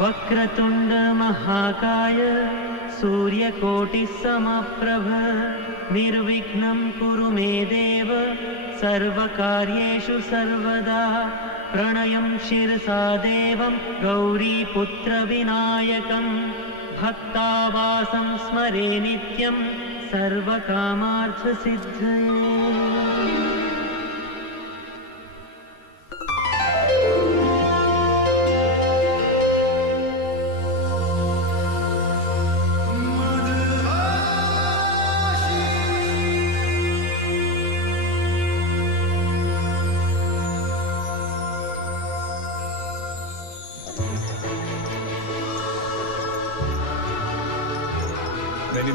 वक्रतुंड महाकाय सूर्यकोटिसमप्रभ निर्विघ्नं कुरु मे देव सर्वकार्येषु सर्वदा प्रणयं शिरसा देवं गौरीपुत्रविनायकं भक्तावासं स्मरे नित्यं सर्वकामार्थसिद्धये।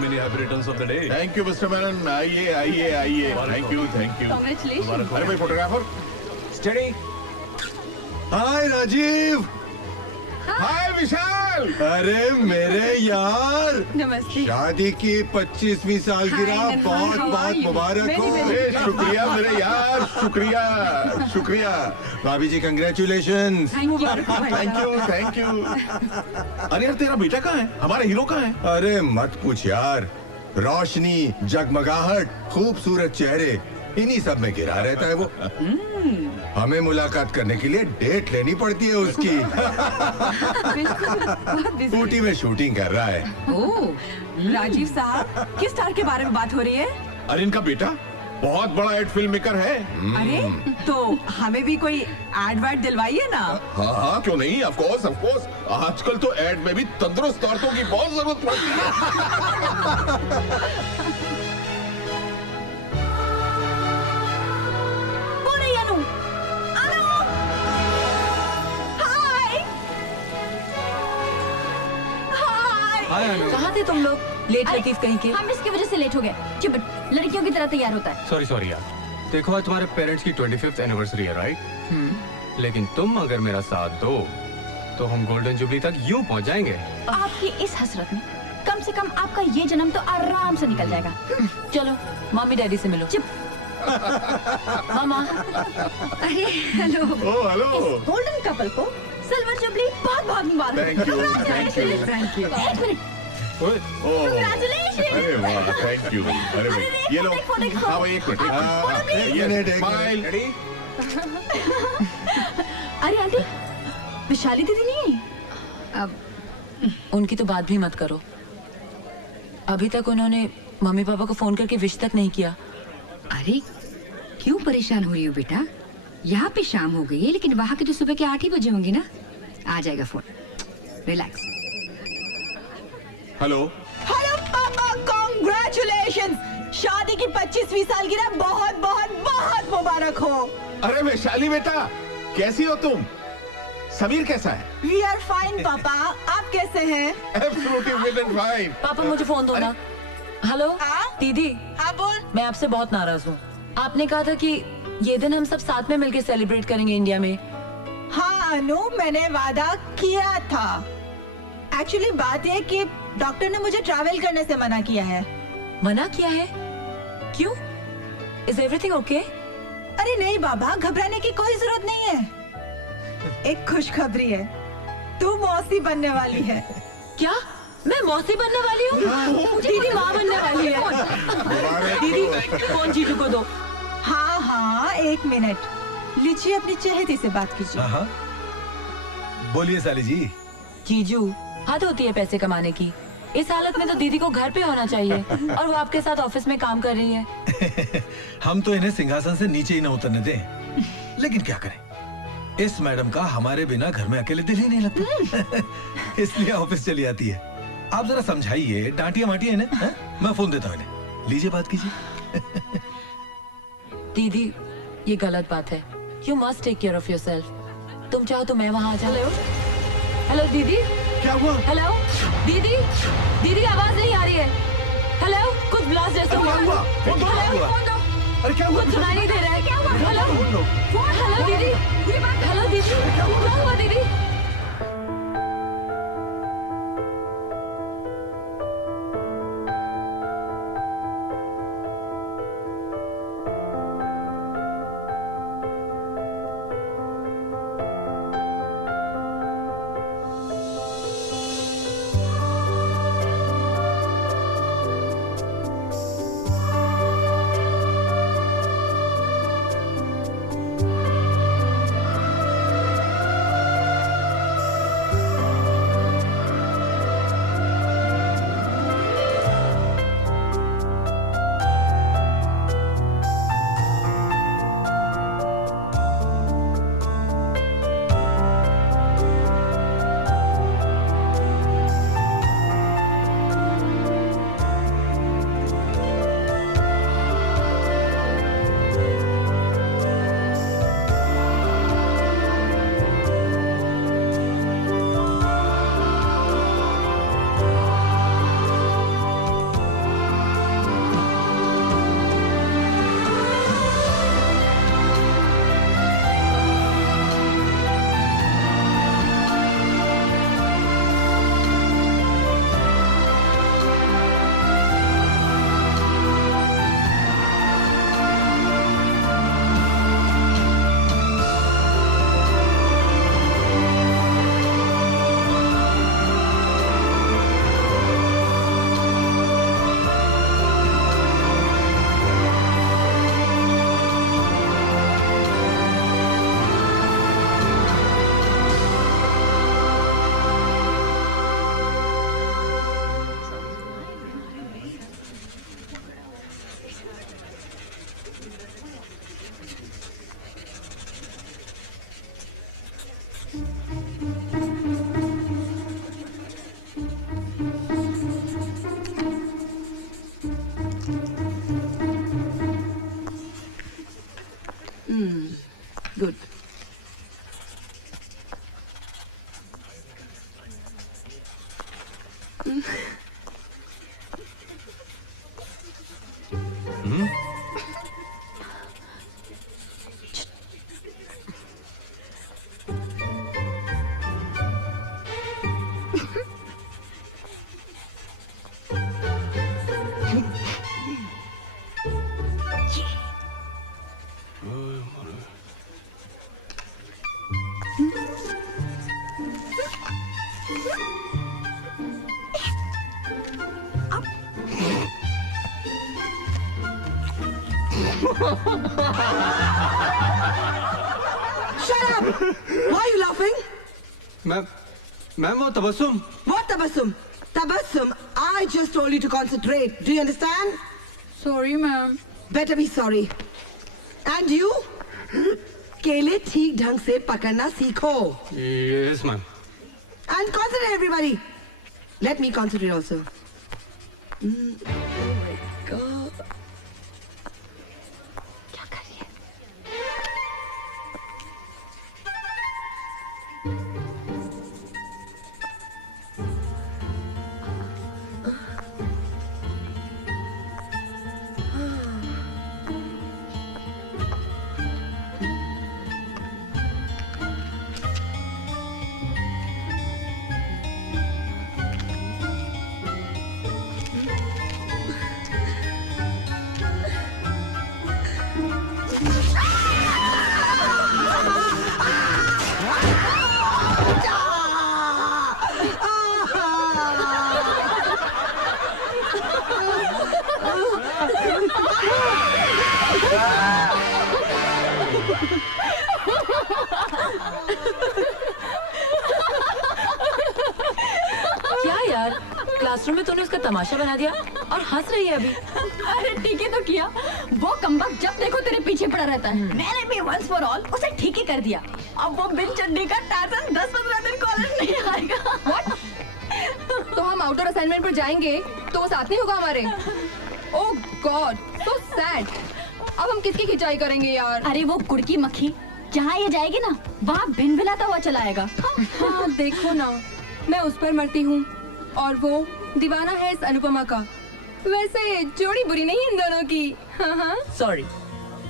Many happy returns of the day. Thank you mister Menon, आइए आइए आइए। Thank you Congratulations. अरे भाई फोटोग्राफर। Steady. हाय राजीव। हाय विशाल। अरे मेरे यार, नमस्ते। शादी की 25वीं सालगिरह Hi, Nirmal. बहुत How बहुत are you? मुबारक हो। ए, शुक्रिया मेरे यार, शुक्रिया शुक्रिया। भाभी जी कंग्रेचुलेशन। Thank you. अरे यार तेरा बेटा कहाँ है? हमारा हीरो कहाँ है? अरे मत पूछ यार, रोशनी, जगमगाहट, खूबसूरत चेहरे, इन्हीं सब में गिरा रहता है वो। हमें मुलाकात करने के लिए डेट लेनी पड़ती है उसकी। ऊटी में शूटिंग कर रहा है। ओह, राजीव साहब, किस स्टार के बारे में बात हो रही है? अरे इनका बेटा बहुत बड़ा एड फिल्म मेकर है। अरे तो हमें भी कोई एड वाड दिलवाइए ना। हाँ हाँ क्यों नहीं, ऑफ कोर्स। आजकल तो एड में भी तंदुरुस्त औरतों की बहुत जरूरत पड़ती है। कहाँ थे तुम लोग? लेट अरे, लतीफ कहीं के। हम इसकी वजह से लेट हो गए। चिपट लड़कियों की तरह तैयार होता है। सॉरी यार। देखो आज तुम्हारे पेरेंट्स की 25th एनिवर्सरी है, राइट? लेकिन तुम अगर मेरा साथ दो तो हम गोल्डन जुबली तक यूं पहुंच जाएंगे। आपकी इस हसरत में कम से कम आपका ये जन्म तो आराम से निकल जाएगा। चलो मम्मी डैडी से मिलो। चिप। मामा। अरे हेलो। ओ हेलो। गोल्डन कपल को सिल्वर जुबली बहुत बहुत मुबारक। Thank you. Thank you. एक मिनट। ओए, Congratulations. अरे वाह, थैंक यू। अरे भाई ये लो। हाँ भाई एक मिनट। एक स्माइल। अरे आंटी, विशाली दीदी नहीं है? उनकी तो बात भी मत करो। अभी तक उन्होंने मम्मी पापा को फोन करके विश तक नहीं किया। अरे क्यों परेशान हो रही हो बेटा? यहाँ पे शाम हो गई है लेकिन वहाँ के तो सुबह के 8 ही बजे होंगे ना। आ जाएगा फोन, रिलैक्स। हेलो। हेलो पापा, कॉन्ग्रेचुलेशंस। शादी की 25वीं सालगिरह बहुत बहुत बहुत मुबारक हो। अरे वैशाली बेटा, कैसी हो तुम? समीर कैसा है? वी आर फाइन पापा, आप कैसे हैं? Absolutely fit and fine. पापा मुझे फोन दो ना। हेलो हाँ? दीदी, हाँ बोल। मैं आपसे बहुत नाराज हूँ। आपने कहा था कि ये दिन हम सब साथ में मिलकर सेलिब्रेट करेंगे इंडिया में। हाँ अनु, मैंने वादा किया था। एक्चुअली बात यह कि डॉक्टर ने मुझे ट्रैवल करने से मना किया है। मना किया है? क्यों? Is everything okay? अरे नहीं बाबा, घबराने की कोई जरूरत नहीं है। एक खुशखबरी है, तू मौसी बनने वाली है। क्या मैं मौसी बनने वाली हूँ? दीदी माँ बनने वाली है। दीदी फोन जीजू को दो। हाँ हाँ एक मिनट, लीजिए अपनी चहेती से बात कीजिए। हाँ बोलिए साली जी। जीजू, हद होती है पैसे कमाने की। इस हालत में तो दीदी को घर पे होना चाहिए और वो आपके साथ ऑफिस में काम कर रही है। हम तो इन्हें सिंहासन से नीचे ही न उतरने दें, लेकिन क्या करें, इस मैडम का हमारे बिना घर में अकेले दिल ही नहीं लगता। इसलिए ऑफिस चली आती है। आप जरा समझाइए, डांटिए माटिए इन्हें। मैं फोन देता हूँ इन्हें, लीजिए बात कीजिए। दीदी ये गलत बात है। You must take care of yourself. तुम चाहो तो मैं वहाँ आ जाऊँ। हेलो दीदी। क्या हुआ? हेलो दीदी, दीदी आवाज नहीं आ रही है। हेलो, कुछ ब्लास्ट जैसा हुआ। हुआ? अरे क्या हुआ? कुछ सुनाई नहीं दे रहा है। क्या हुआ? हेलो हेलो दीदी, हेलो दीदी, क्या हुआ दीदी? Good. Shut up! Why are you laughing? Ma'am वो Tabassum What tabassum? Tabassum, I just told you to concentrate. Do you understand? Sorry, ma'am. Better be sorry. And you? केले ठीक ढंग से पकड़ना सीखो. Yes ma'am And concentrate, everybody. Let me concentrate also. Oh my God. क्या कर रही है? क्या यार, क्लासरूम में तूने उसका तमाशा बना दिया और हंस रही है अभी। अरे ठीक है तो किया, वो कमबख्त जब देखो तेरे पीछे पड़ा रहता है। मैंने भी वंस फॉर ऑल उसे ठीक ही कर दिया। अब वो बिन चड्डी का टार्जन 10-15 दिन कॉलेज नहीं आएगा। तो हम आउटडोर असाइनमेंट पर जाएंगे तो वो साथ नहीं होगा हमारे। ओह गॉड, सो सैड। अब हम किसकी खिंचाई करेंगे यार? अरे वो कुड़की मक्खी जहाँ ये जाएगी ना, वहाँ भिन भिलाता हुआ चला आएगा। हाँ देखो ना, मैं उस पर मरती हूँ और वो दीवाना है इस अनुपमा का। वैसे जोड़ी बुरी नहीं इन दोनों की। हाँ। Sorry,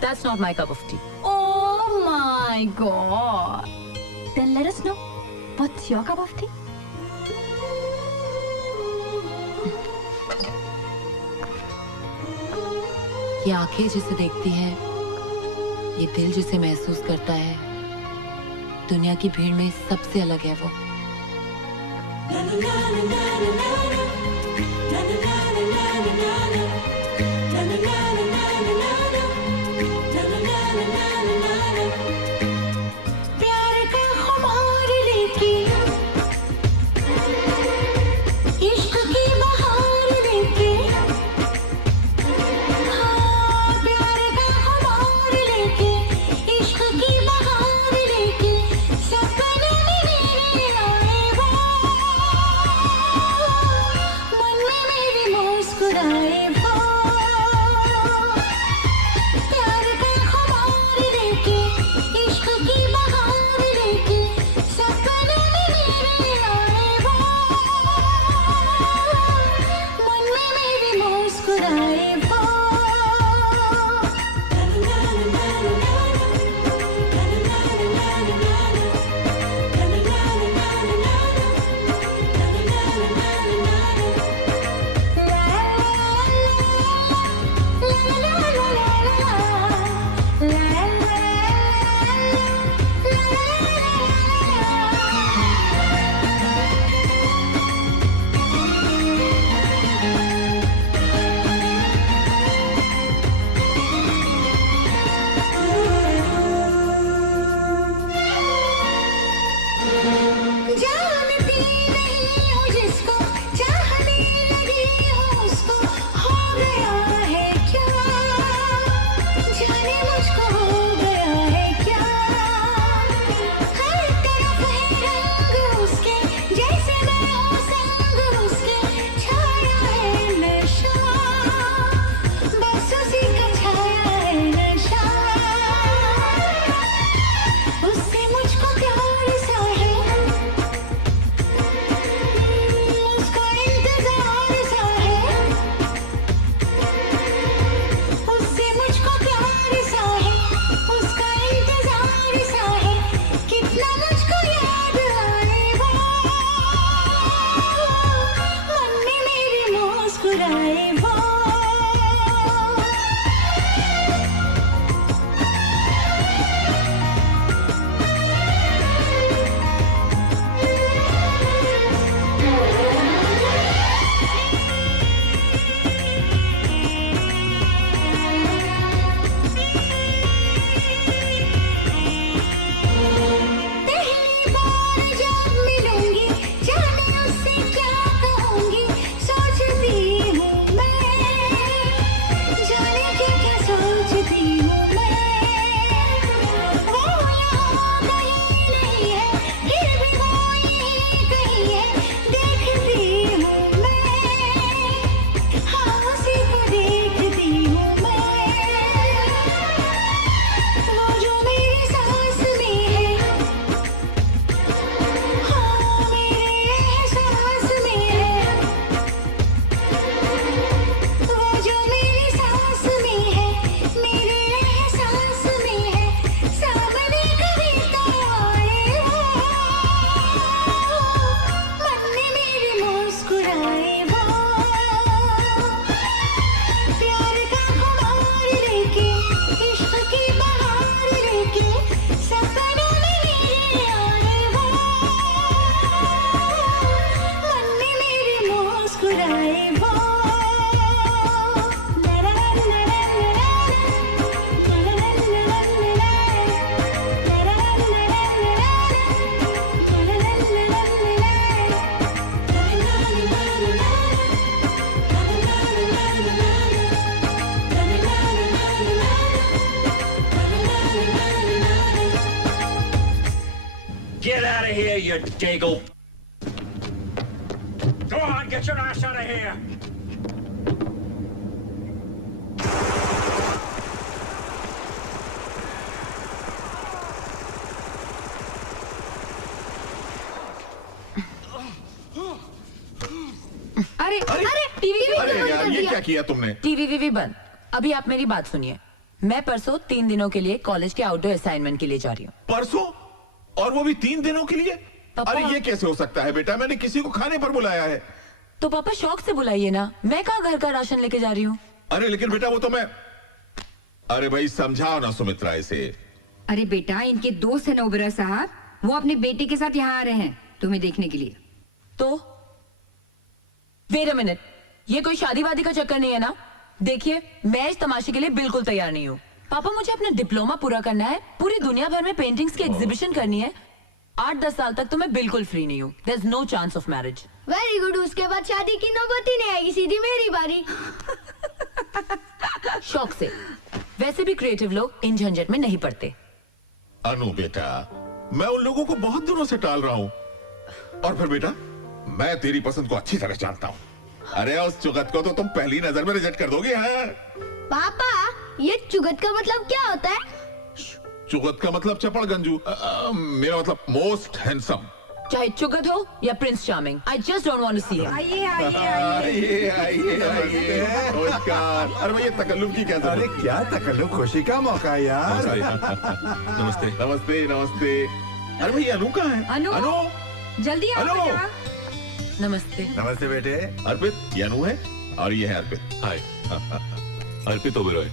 that's not my cup of tea. Oh my god. Then let us know what's your cup of tea? ये आंखें जिसे देखती है, ये दिल जिसे महसूस करता है, दुनिया की भीड़ में सबसे अलग है वो। प्यार का खुमार लेके, इश्क की बहार लेके, हाँ प्यार का खुमार लेके, इश्क की बहार लेके, सपने में आए वो, Get out of here, you dago! Go on, get your ass out of here! अरे अरे टीवी अरे यार ये क्या किया तुमने? टीवी वीवी बंद। अभी आप मेरी बात सुनिए। मैं परसों 3 दिनों के लिए कॉलेज के आउटडोर असाइनमेंट के लिए जा रही हूँ। परसों? और वो भी 3 दिनों के लिए? पापा। अरे ये कैसे हो सकता है बेटा? मैंने किसी को खाने पर बुलाया है। तो पापा शौक से बुलाइए ना, मैं कहाँ घर का राशन लेके जा रही हूँ। अरे लेकिन बेटा वो तो मैं, अरे भाई समझाओ ना सुमित्रा इसे। अरे बेटा, इनके दोस्त है ना ओबेरॉय साहब, वो अपने बेटे के साथ यहाँ आ रहे हैं तुम्हें देखने के लिए। तो वेट अ मिनट, ये कोई शादी वादी का चक्कर नहीं है ना? देखिए मैं इस तमाशे के लिए बिल्कुल तैयार नहीं हूँ। पापा मुझे अपना डिप्लोमा पूरा करना है, पूरी दुनिया भर में पेंटिंग्स की एग्जीबिशन करनी है। 8-10 साल तक तो मैं बिल्कुल फ्री नहीं हूँ। There is no chance of marriage. Very good, उसके बाद शादी की नौबत ही नहीं आएगी, सीधी मेरी बारी। शौक से। वैसे भी क्रिएटिव लोग इन झंझट में नहीं पड़ते। अनु बेटा, मैं उन लोगों को बहुत दिनों से टाल रहा हूँ। और फिर बेटा, मैं तेरी पसंद को अच्छी तरह जानता हूँ। अरे उस चुगत को तो तुम पहली नजर में रिजेक्ट कर दोगे। हाँ? पापा, ये चुगत का मतलब क्या होता है? चुगत का मतलब चपड़ गंजू। मेरा मतलब मोस्ट हैंडसम। चाहे चुगत हो या prince charming, I just don't want to see him. आइए आइए आइए। नमस्कार। अरे भाई ये तकल्लुफ की क्या जरूरत? अरे क्या तकल्लुफ, खुशी का मौका यार। नमस्ते नमस्ते नमस्ते। अरे भाई अनु कहाँ है? अनु, जल्दी आओ अनु। बेटा। नमस्ते। नमस्ते बेटे। अर्पित, ये अनु है और ये है अर्पित। हाय, अर्पित ओबेरॉय।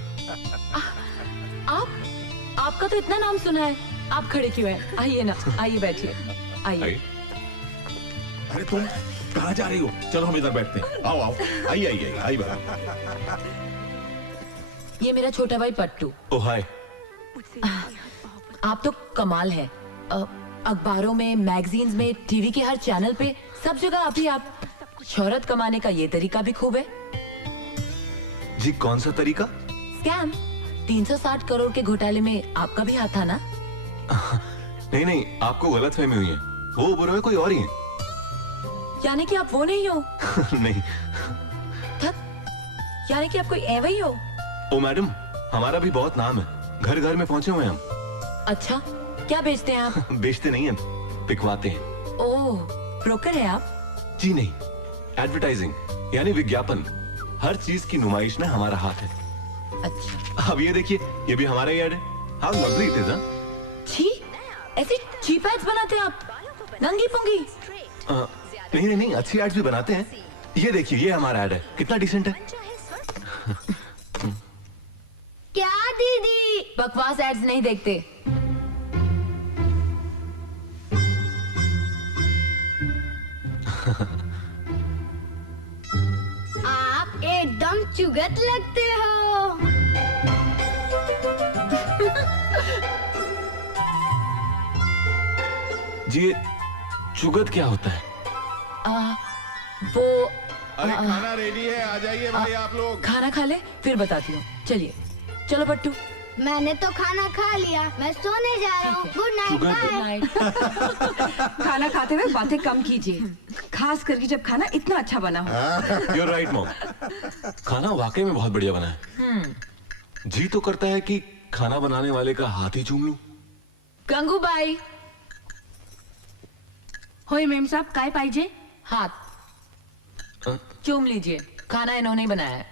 आपका तो इतना नाम सुना है, आप खड़े क्यों हैं? आइए ना, आइए बैठिए, आइए। अरे तुम कहाँ जा रही हो? चलो हम इधर बैठते हैं। आओ आओ, आइए आइए आइए बाबा। ये मेरा छोटा भाई पट्टू। ओ हाय। आप तो कमाल है। अखबारों में, मैगजीन्स में, टीवी के हर चैनल पे, सब जगह आप ही आप। शोहरत कमाने का ये तरीका भी खूब है। जी कौन सा तरीका? स्कैम। 360 करोड़ के घोटाले में आपका भी हाथ था ना? नहीं नहीं, आपको गलतफहमी हुई है। वो ओबेरॉय कोई और ही है। यानी कि आप वो नहीं हो? नहीं। यानी कि आप कोई ऐवा ही हो? ओ मैडम, हमारा भी बहुत नाम है, घर घर में पहुंचे हुए हैं हम। अच्छा, क्या बेचते हैं आप? बेचते नहीं हैं, बिकवाते हैं। ओह, ब्रोकर है आप? जी नहीं, एडवर्टाइजिंग यानी विज्ञापन। हर चीज की नुमाइश में हमारा हाथ है। अच्छा। अब ये देखिए, ये भी हमारा ही ऐड है। How lovely it is. छी, ऐसे चीप एड्स बनाते हैं आप, नंगी पुंगी। नहीं नहीं नहीं, अच्छी एड्स भी बनाते हैं। ये देखिए, ये हमारा ऐड है, कितना डिसेंट है। क्या दीदी? बकवास एड्स नहीं देखते। आप एकदम चुगत लगते हो। जी ये चुगत क्या होता है? वो अरे खाना रेडी है, आ जाइए भाई आप लोग। खाना खा ले फिर बताती हूँ। चलिए, चलो पट्टू। मैंने तो खाना खा लिया, मैं सोने जा रहा हूँ। Good night, bye. खाना खाते हुए बातें कम कीजिए, खास करके जब खाना इतना अच्छा बना हो। You're right, mom. खाना वाकई में बहुत बढ़िया बना है। जी तो करता है कि खाना बनाने वाले का हाथ ही चूम लूं। गंगूबाई। होय मेम साहब, काय पाहिजे? हाथ चूम लीजिए, खाना इन्होंने ही बनाया है।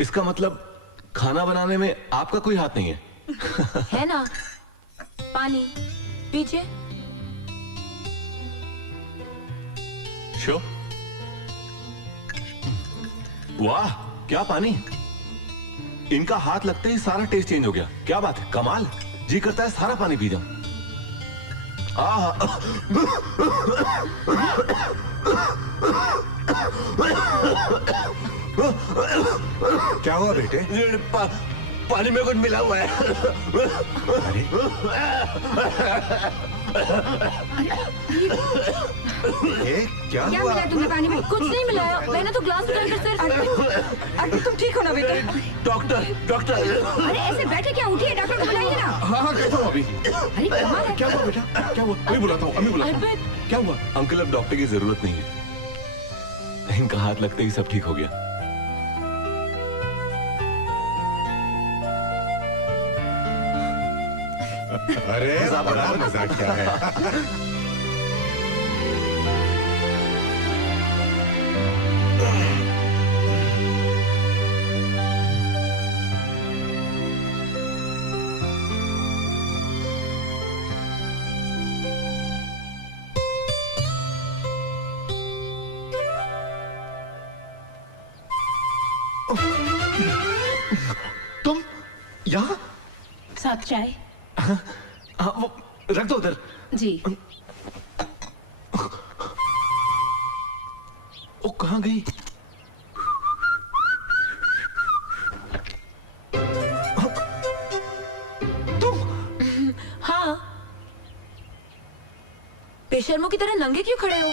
इसका मतलब खाना बनाने में आपका कोई हाथ नहीं है? है ना? पानी पीछे। शो। वाह, क्या पानी! इनका हाथ लगते ही सारा टेस्ट चेंज हो गया। क्या बात है, कमाल। जी करता है सारा पानी पी जाऊं। क्या हुआ बेटे? पानी में कुछ मिला हुआ है। अरे क्या क्या हुआ? मिला तुम्हें पानी में? कुछ नहीं मिलाया, मैंने तो ग्लास उठाकर सिर्फ। अर्पित, तुम ठीक हो ना बेटा? Doctor doctor. अरे ऐसे बैठे क्या, उठिए, डॉक्टर को बुलाइए ना। हाँ कहता हूँ अभी। अरे कमाल है। क्या हुआ बेटा, क्या हुआ? अभी बुलाता हूँ, अभी बुलाता हूँ। अर्पित क्या हुआ? अंकल अब डॉक्टर की जरूरत नहीं है, इनका हाथ लगते ही सब ठीक हो गया। अरे बड़ा मजाक क्या है। तुम यहाँ? साथ चाय। हाँ, वो रख दो उधर। जी। ओ कहाँ गई? हाँ, बेशर्मों की तरह नंगे क्यों खड़े हो?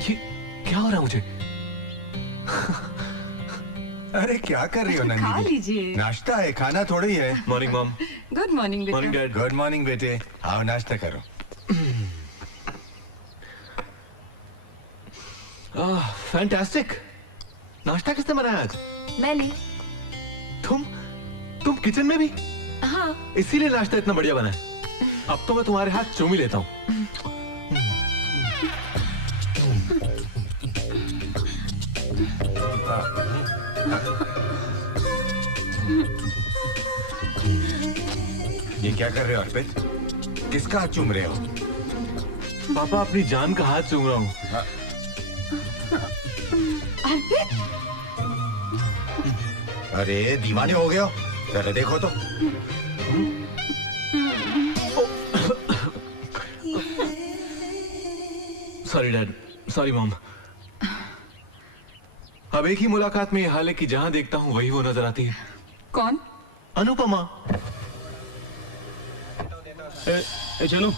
ये क्या हो रहा है मुझे? अरे क्या कर रही हो नंदी? खा लीजिए। नाश्ता है, खाना थोड़ी है। Morning mom. Good morning morning dad. Good morning बेटे, आओ नाश्ता करो। फैंटास्टिक। नाश्ता किसने बनाया आज? मैंने। तुम किचन में भी? हाँ। इसीलिए नाश्ता इतना बढ़िया बना है। अब तो मैं तुम्हारे हाथ चूम ही लेता हूँ। ये क्या कर रहे हो अर्पित? किसका हाथ चूम रहे हो? पापा अपनी जान का हाथ चूम रहा हूँ। अरे दीवाने हो गए हो? जरा देखो तो। Sorry dad, sorry mom. अब एक ही मुलाकात में ये हाल है कि जहां देखता हूँ वही वो नजर आती है। कौन? अनुपमा। चलो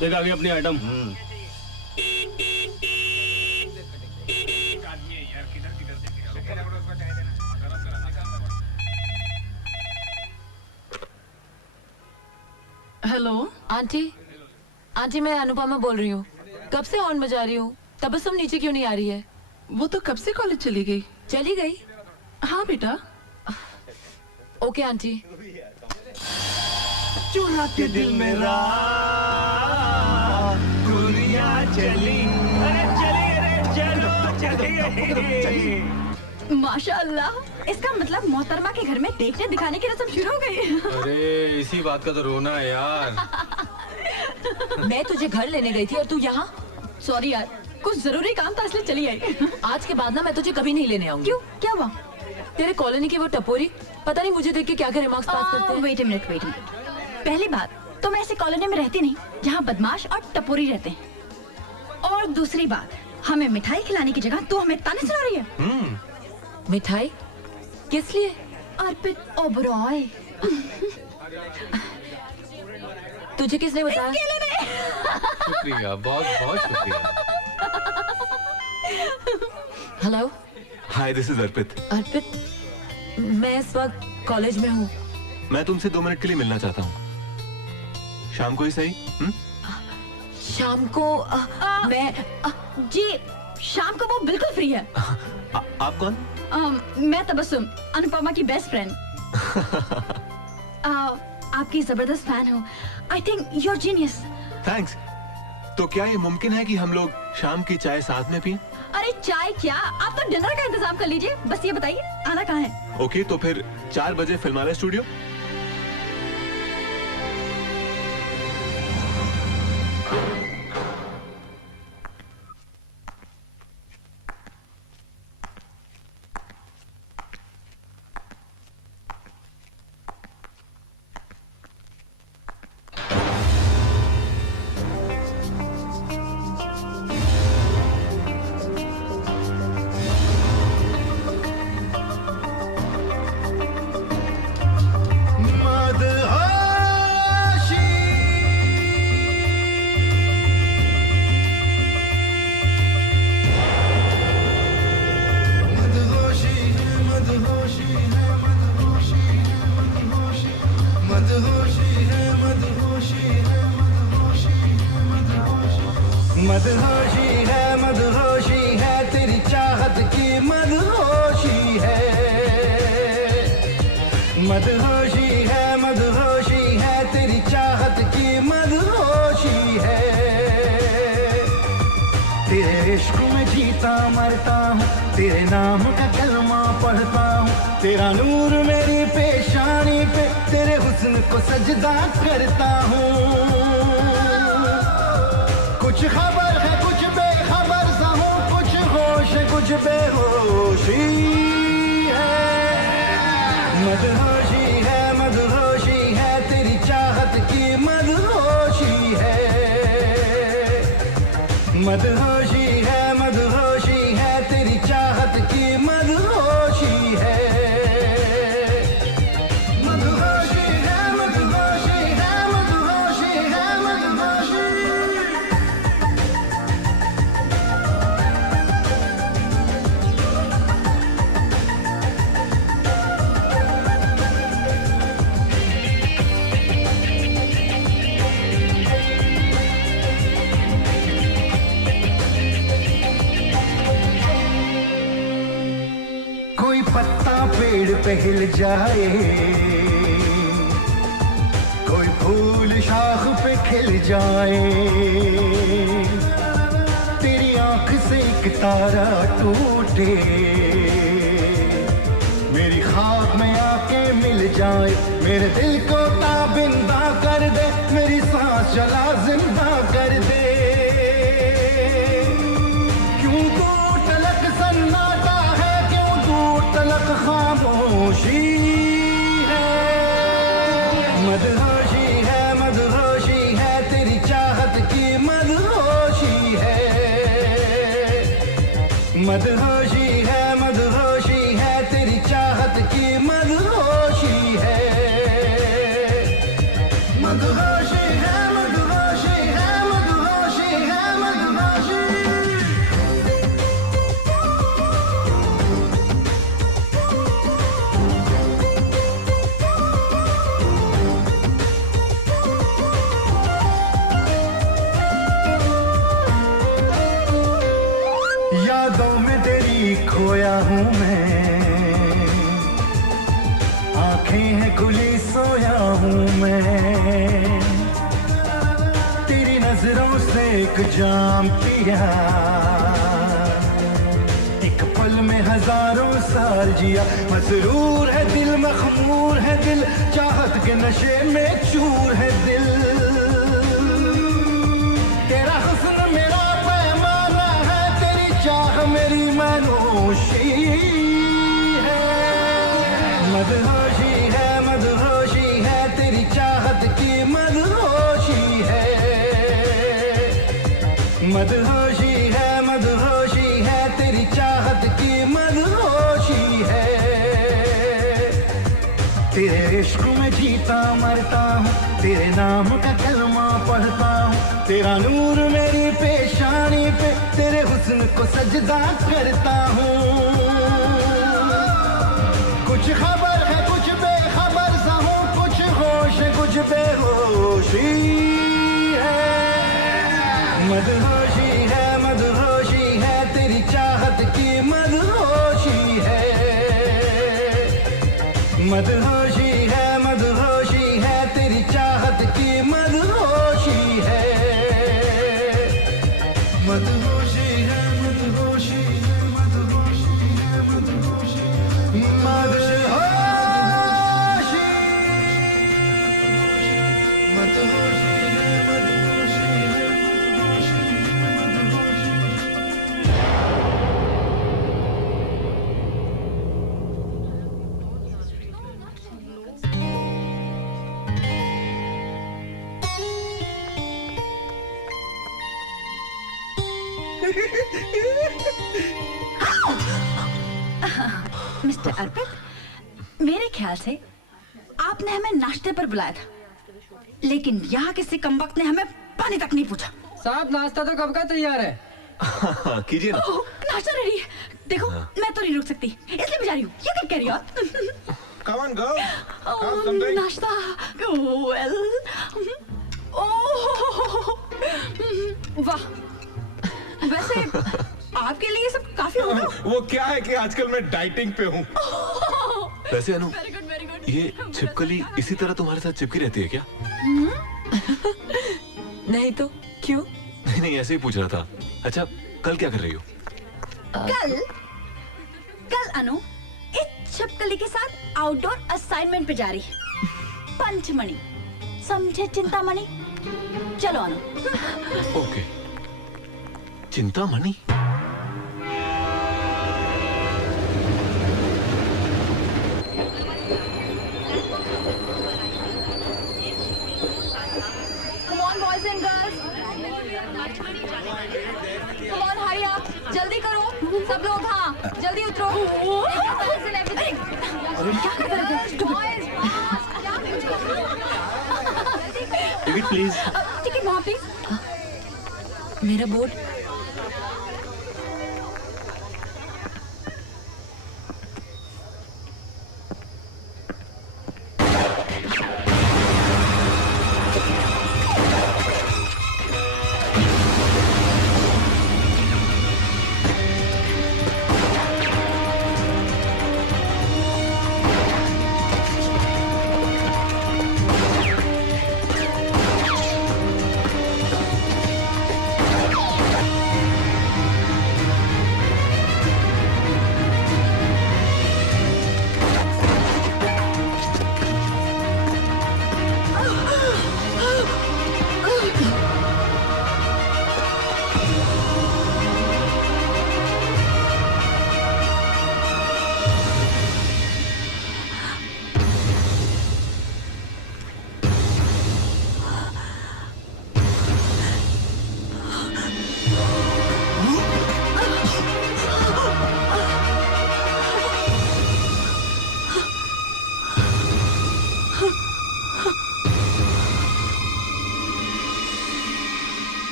देख आ गई अपनी आइटम। Hello aunty. आंटी मैं अनुपमा बोल रही हूँ। कब से हॉर्न बजा रही हूँ, तबस्सुम नीचे क्यों नहीं आ रही है? वो तो कब से कॉलेज चली गई। चली गई? हाँ बेटा। Okay aunty. चुरा के दिल मेरा दुनिया चली, अरे चली, अरे चलो चली। माशाअल्लाह, इसका मतलब मोहतरमा के घर में देखने दिखाने की रस्म शुरू हो गई। अरे इसी बात का तो रोना है यार। मैं तुझे घर लेने गई थी और तू यहाँ? सॉरी यार, कुछ जरूरी काम था इसलिए चली आई। आज के बाद ना मैं तुझे कभी नहीं लेने आऊंगी। क्यों, क्या हुआ? तेरे कॉलोनी की वो टपोरी पता नहीं मुझे देख के क्या क्या रिमार्क्स पास करते हैं। Wait a minute, wait a minute. पहली बात तो मैं ऐसे कॉलोनी में रहती नहीं जहाँ बदमाश और टपोरी रहते हैं। और दूसरी बात, हमें मिठाई खिलाने की जगह तू हमें ताने सुना रही है। मिठाई? किस लिए? अर्पित ओबरॉय। तुझे किसने बताया? शुक्रिया, बहुत बहुत शुक्रिया। हेलो। हाय, दिस इज अर्पित। अर्पित, मैं इस वक्त कॉलेज में हूँ। मैं तुमसे 2 मिनट के लिए मिलना चाहता हूँ। शाम को ही सही? शाम को मैं जी शाम को वो बिल्कुल फ्री है। आप कौन? मैं तबस्सुम, अनुपमा की बेस्ट फ्रेंड। आपकी जबरदस्त फैन हूँ। I think you are genius. Thanks. तो क्या ये मुमकिन है कि हम लोग शाम की चाय साथ में पिएं? अरे चाय क्या, आप तो डिनर का इंतजाम कर लीजिए। बस ये बताइए आना कहाँ है? ओके, तो फिर 4 बजे फिल्मालय स्टूडियो। मदहोशी है तेरी चाहत की मदहोशी है। मदहोशी है तेरी चाहत की मदहोशी है। तेरे इश्क में जीता मरता हूँ, तेरे नाम का कलमा पढ़ता हूँ। तेरा नूर मेरी पेशानी पे, तेरे हुस्न को सजदा करता हूँ। कुछ खबर है कुछ बेखबर सा हूँ, कुछ होश है कुछ बेहोशी है। मदहोशी है तेरी चाहत की मदहोशी है। मदहोशी है तेरी चाहत की मदहोशी है। मदहोशी है मदहोशी है मदहोशी है मदहोशी। कोई पत्ता पेड़ पे हिल जाए, कोई फूल शाख पे खिल जाए। तेरी आंख से एक तारा टूटे, मेरी ख्वाब में आके मिल जाए। मेरे दिल को ताबिंदा कर दे, मेरी सांस चला जिंदा कर दे। क्यों दूर तलक सन्नाटा है, क्यों दूर तलक खामोशी है। मदहोशी है तेरी चाहत की मदहोशी है। मदहोशी है तेरी चाहत की मदहोशी है। मदहोशी है मदहोशी है मदहोशी है मदहोशी। यादों में तेरी खोया हूँ मैं, आंखें हैं खुली सोया हूँ मैं। तेरी नजरों से एक जाम पिया, एक पल में हजारों साल जिया। मसरूर है दिल मखमूर है दिल, चाहत के नशे में चूर है दिल। तेरा हुस्न मेरा पैमाना है, तेरी चाह मेरी मनोशी है। मदहोशी है तेरी चाहत की मदहोशी है। मदहोशी है तेरी चाहत की मदहोशी है। तेरे इश्क में जीता मरता हूँ, तेरे नाम का कलमा पढ़ता हूँ। तेरा नूर मेरी पेशानी पे, तेरे हुस्न को सजदा करता हूँ। कुछ खबर है कुछ बेखबर सा हूँ, कुछ होश है कुछ बेहोशी है। मदहोशी है तेरी चाहत की मदहोशी है। मदहोशी है तेरी चाहत की मदहोशी है। मदहोशी है मदहोशी है मदहोशी है मदहोशी मदहोशी मदहोशी है मदहोशी है मदहोशी मदहोशी। मिस्टर अर्पित, मेरे ख्याल से आपने हमें नाश्ते पर बुलाया था, लेकिन यहाँ किसी कमबख्त ने हमें पानी तक नहीं पूछा। साहब नाश्ता तो कब का तैयार है। कीजिए ना। ओह, नाश्ता रेडी है। देखो मैं तो नहीं रुक सकती, इसलिए मैं जा रही हूँ। You can carry on. Come on, girl. Oh, नाश्ता। Well. ओह, वाह, वैसे आपके लिए ये सब काफी होगा। वो क्या है कि आजकल मैं डाइटिंग पे हूँ। वैसे अनु, ये छिपकली इसी तरह तुम्हारे साथ चिपकी रहती है क्या? नहीं तो क्यों? नहीं नहीं, ऐसे ही पूछ रहा था। अच्छा, कल क्या कर रही हो? कल अनु इस छिपकली के साथ आउटडोर असाइनमेंट पे जा रही है। पंचमणि, समझे चिंतामणि? चलो Anu. Okay. Chintamani? Come on, boys and girls. Come on, hurry up. जल्दी करो, सब लोग। हाँ, जल्दी उतरो। क्या कर रहे थे? Boys, ticket please. टिकट वहाँ प्लीज। मेरा बोर्ड।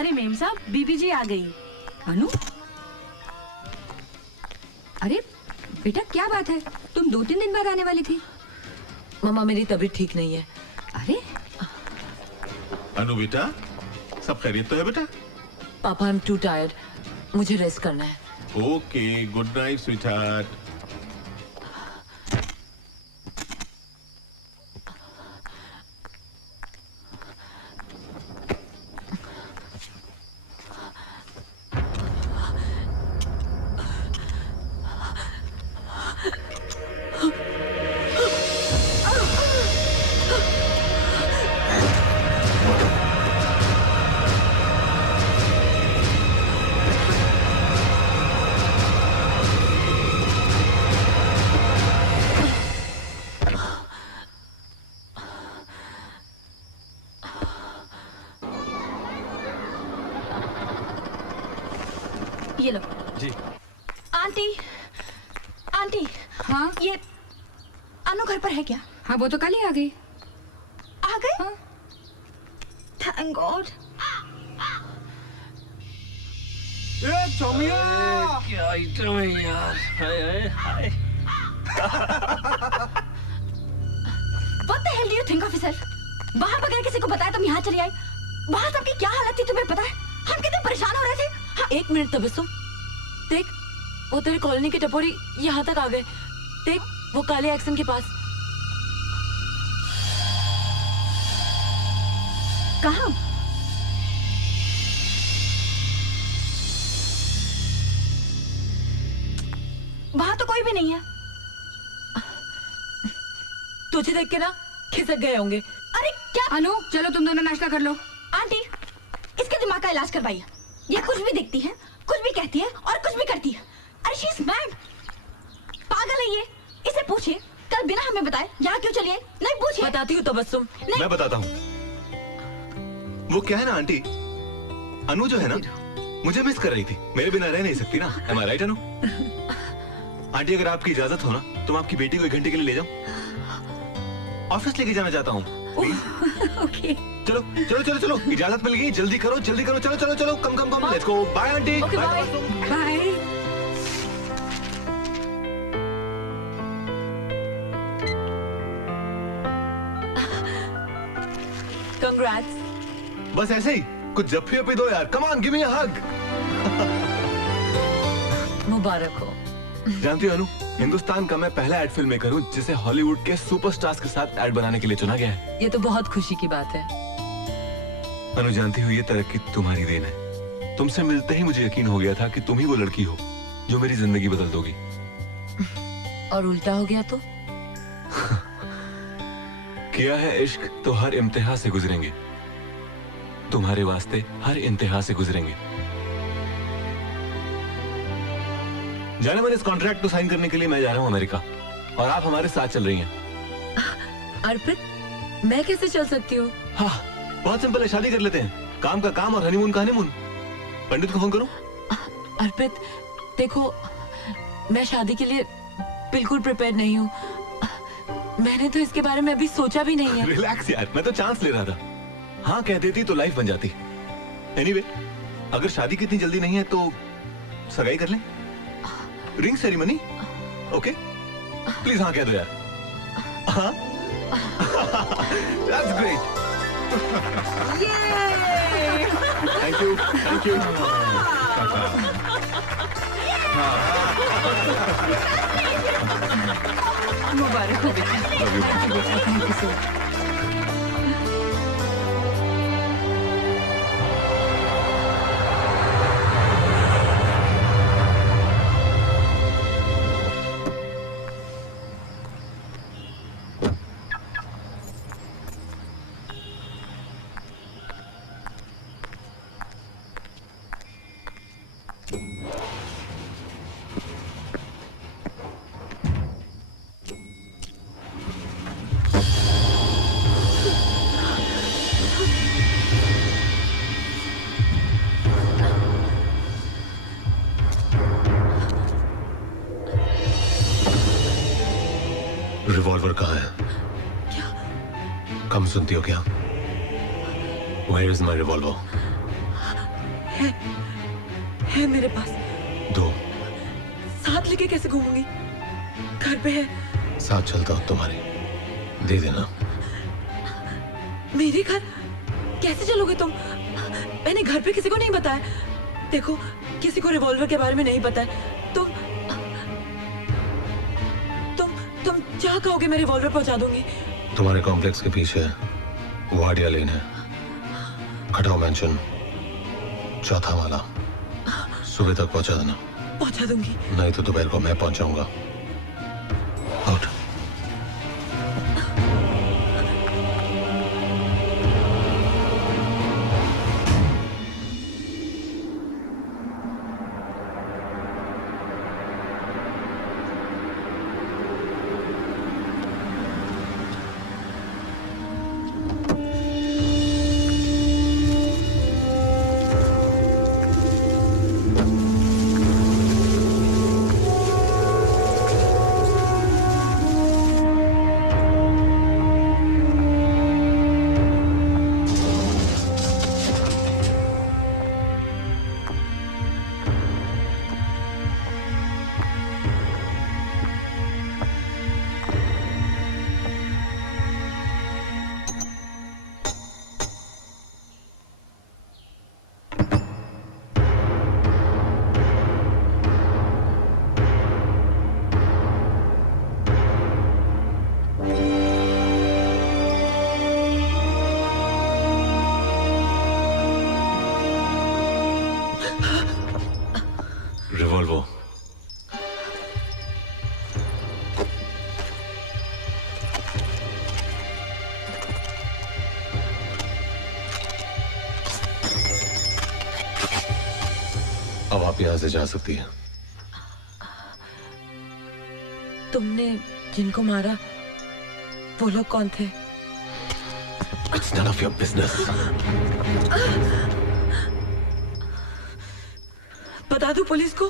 अरे मेम साहब, बीबी जी आ गई। अनु, अरे बेटा क्या बात है? तुम 2-3 दिन बाद आने वाली थी। मम्मा मेरी तबीयत ठीक नहीं है। अरे अनु बेटा, सब खैरियत तो है बेटा? पापा आई एम टू टायर्ड, मुझे रेस्ट करना है। Okay, good night sweetheart. ये लो। जी। Aunty, aunty. हाँ, ये अनु घर पर है क्या? हाँ वो तो कल ही आ गई। आ गए? हाँ। Thank God. क्या आइटम है यार। हाय हाय हाय। What the hell do you think of yourself? वहाँ बगैर किसी को बताया तुम यहाँ चली आई। वहाँ सबकी क्या हालत थी तुम्हें पता है? हम कितने परेशान हो रहे थे। हाँ, एक मिनट तबस्सुम, देख वो तेरे कॉलोनी के टपोरी यहाँ तक आ गए। देख वो काले एक्शन के पास। कहाँ? वहाँ तो कोई भी नहीं है। तुझे देख के ना खिसक गए होंगे। अरे क्या? अनु चलो तुम दोनों नाश्ता कर लो। आंटी, इसके दिमाग का इलाज करवाइए। ये कुछ भी देखती है, कुछ भी कहती है और कुछ भी करती है। अरे शी इज मैड, पागल है ये। इसे पूछिए कल बिना हमें बताए यहाँ क्यों चली आई। नहीं पूछिए। बताती हूँ तबस्सुम। मैं बताता हूँ। वो क्या है ना आंटी, अनु जो है ना मुझे मिस कर रही थी। मेरे बिना रह नहीं सकती ना। Am I right, Anu? Aunty अगर आपकी इजाजत हो ना तो मैं आपकी बेटी को 1 घंटे के लिए ले जाऊं। ऑफिस लेके जाना चाहता हूँ। ओके। चलो चलो चलो चलो, इजाजत मिल गई। जल्दी करो जल्दी करो। चलो चलो चलो, come come come. Let's go. Bye aunty. Bye. Bye. Congrats. बस ऐसे ही। कुछ जफ्फी अपी दो यार, कम ऑन गिव मी अ हग। मुबारक हो। जानती हो अनु, हिंदुस्तान का मैं पहला एड फिल्म मेकर हूँ जिसे हॉलीवुड के सुपरस्टार्स के साथ एड बनाने के लिए चुना गया है। ये तो बहुत खुशी की बात है। अनु जानती हो, ये तरक्की तुम्हारी देन है। तुमसे मिलते ही मुझे यकीन हो गया था कि तुम ही वो लड़की हो जो मेरी जिंदगी बदल दोगी। और उल्टा हो गया तो? किया है इश्क तो हर इम्तिहा से गुजरेंगे, तुम्हारे वास्ते हर इंतहा से गुजरेंगे। जाने मन, इस कॉन्ट्रैक्ट को साइन करने के लिए मैं जा रहा हूँ अमेरिका और आप हमारे साथ चल रही हैं। अर्पित, मैं कैसे चल सकती हूँ? हाँ, बहुत सिंपल है, शादी कर लेते हैं। काम का काम और हनीमून का हनीमून। पंडित को फोन करूं? अर्पित देखो, मैं शादी के लिए बिल्कुल प्रिपेयर नहीं हूँ। मैंने तो इसके बारे में अभी सोचा भी नहीं है। रिलैक्स यार, मैं तो चांस ले रहा था। हाँ कह देती तो लाइफ बन जाती। एनीवे, अगर शादी की इतनी जल्दी नहीं है तो सगाई कर लें। Ring ceremony, okay? प्लीज हाँ कह दो यार। हाँ? That's great. Thank you, thank you. मुबारक हो बेटा। Thank you so much. Revolver कहाँ है? कम सुनती हो क्या? Where is my revolver? है मेरे पास। दो। साथ लेके कैसे घूमूंगी? घर पे है। साथ चलता हूँ तुम्हारे, दे देना। मेरे घर कैसे चलोगे तुम? मैंने घर पे किसी को नहीं बताया। देखो, किसी को रिवॉल्वर के बारे में नहीं पता है। तुम क्या कहोगे, मैं रिवॉल्वर पहुंचा दूंगी। तुम्हारे कॉम्प्लेक्स के पीछे वाडिया लेन है, खटाव मैंशन, चौथा वाला। सुबह तक पहुंचा देना। पहुंचा दूंगी। नहीं तो दोपहर को मैं पहुंचाऊंगा। आउट। रिवॉल्वर। अब आप यहां से जा सकती हैं। तुमने जिनको मारा वो लोग कौन थे? It's none of your business. बता दूं पुलिस को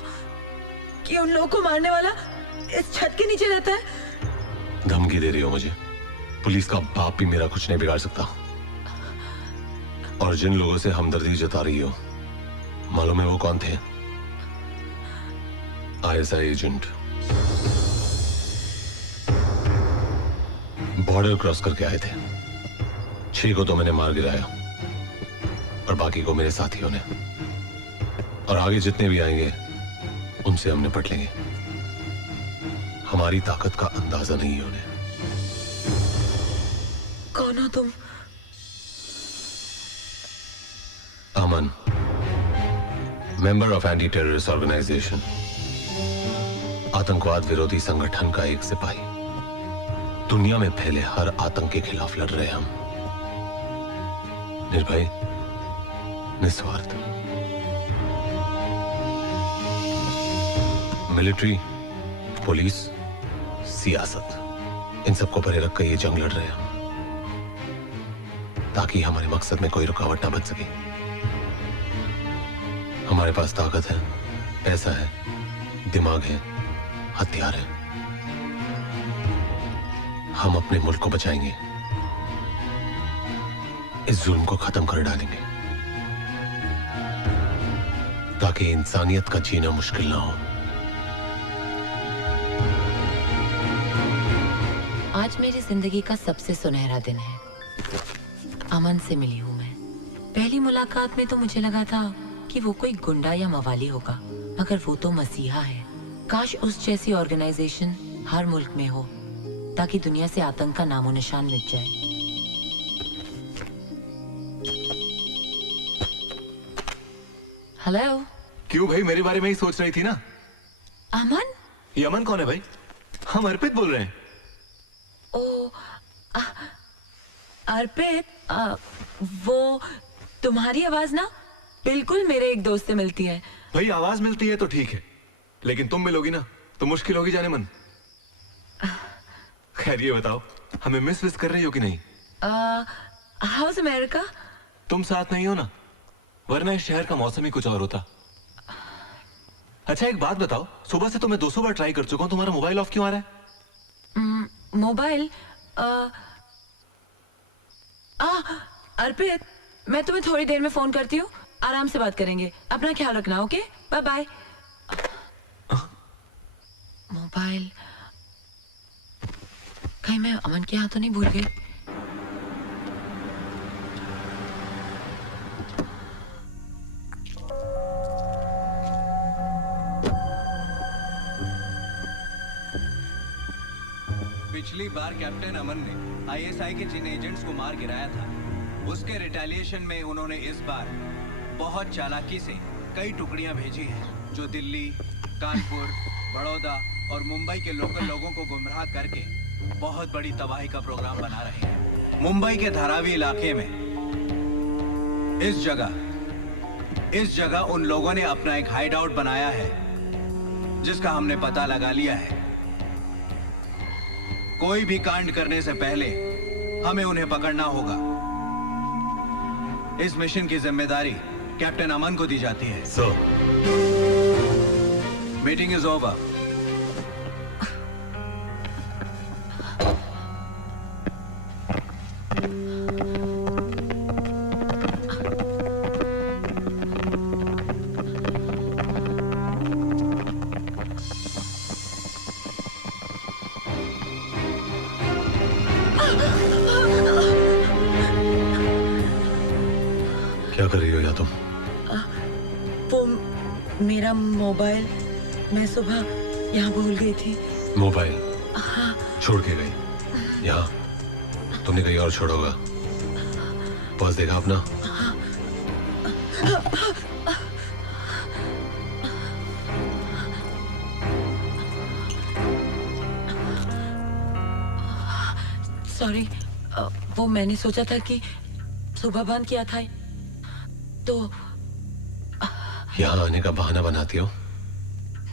कि उन लोगों को मारने वाला इस छत के नीचे रहता है? धमकी दे रही हो मुझे? पुलिस का बाप भी मेरा कुछ नहीं बिगाड़ सकता। और जिन लोगों से हमदर्दी जता रही हो, मालूम है वो कौन थे? ISI agent. बॉर्डर क्रॉस करके आए थे। 6 को तो मैंने मार गिराया और बाकी को मेरे साथियों ने, और आगे जितने भी आएंगे उनसे हम निपट लेंगे। हमारी ताकत का अंदाजा नहीं है उन्हें। कौन हो तुम? Aman, member of anti terrorist organisation, आतंकवाद विरोधी संगठन का एक सिपाही। दुनिया में फैले हर आतंक के खिलाफ लड़ रहे हम, निर्भय, निस्वार्थ। मिलिट्री, पुलिस, सियासत, इन सबको परे रखकर ये जंग लड़ रहे हैं हम, ताकि हमारे मकसद में कोई रुकावट ना बन सके। हमारे पास ताकत है, पैसा है, दिमाग है, हथियार है। हम अपने मुल्क को बचाएंगे, इस जुल्म को खत्म कर डालेंगे, ताकि इंसानियत का जीना मुश्किल ना हो। आज मेरी जिंदगी का सबसे सुनहरा दिन है। अमन से मिली हूँ मैं। पहली मुलाकात में तो मुझे लगा था कि वो कोई गुंडा या मवाली होगा, मगर वो तो मसीहा है। काश उस जैसी ऑर्गेनाइजेशन हर मुल्क में हो, ताकि दुनिया से आतंक का नामो निशान मिट जाए। हेलो। क्यों भाई, मेरे बारे में ही सोच रही थी ना? अमन? ये अमन कौन है भाई? हम अर्पित बोल रहे हैं। ओ, अर्पित, वो तुम्हारी आवाज ना बिल्कुल मेरे एक दोस्त से मिलती है। भाई आवाज मिलती है तो ठीक है, लेकिन तुम मिलोगी ना तो मुश्किल होगी जाने मन। खैर ये बताओ, हमें मिस विस कर रही हो कि नहीं? House America? तुम साथ नहीं हो ना, वरना इस शहर का मौसम ही कुछ और होता। अच्छा एक बात बताओ, सुबह से तो मैं 200 बार ट्राई कर चुका हूँ, तुम्हारा मोबाइल ऑफ क्यों आ रहा है? मोबाइल? अर्पित, मैं तुम्हें थोड़ी देर में फोन करती हूँ, आराम से बात करेंगे। अपना ख्याल रखना, ओके? Bye bye. मोबाइल कहीं मैं अमन के यहाँ तो नहीं भूल गई? पिछली बार कैप्टन अमन ने आईएसआई के जिन एजेंट्स को मार गिराया था, उसके रिटेलिएशन में उन्होंने इस बार बहुत चालाकी से कई टुकड़ियां भेजी हैं, जो दिल्ली, कानपुर, बड़ौदा और मुंबई के लोकल लोगों को गुमराह करके बहुत बड़ी तबाही का प्रोग्राम बना रहे हैं। मुंबई के धारावी इलाके में इस जगह उन लोगों ने अपना एक हाइड आउट बनाया है, जिसका हमने पता लगा लिया है। कोई भी कांड करने से पहले हमें उन्हें पकड़ना होगा। इस मिशन की जिम्मेदारी कैप्टन अमन को दी जाती है। Sir, meeting is over. क्या कर रही हो या तुम? वो मेरा मोबाइल मैं सुबह यहाँ भूल गई थी। मोबाइल? हाँ। छोड़ के गई यहाँ? तुमने कहीं और छोड़ोगा? पास देखा अपना? सॉरी, वो मैंने सोचा था कि सुबह बंद किया था, तो यहाँ आने का बहाना बनाती हो?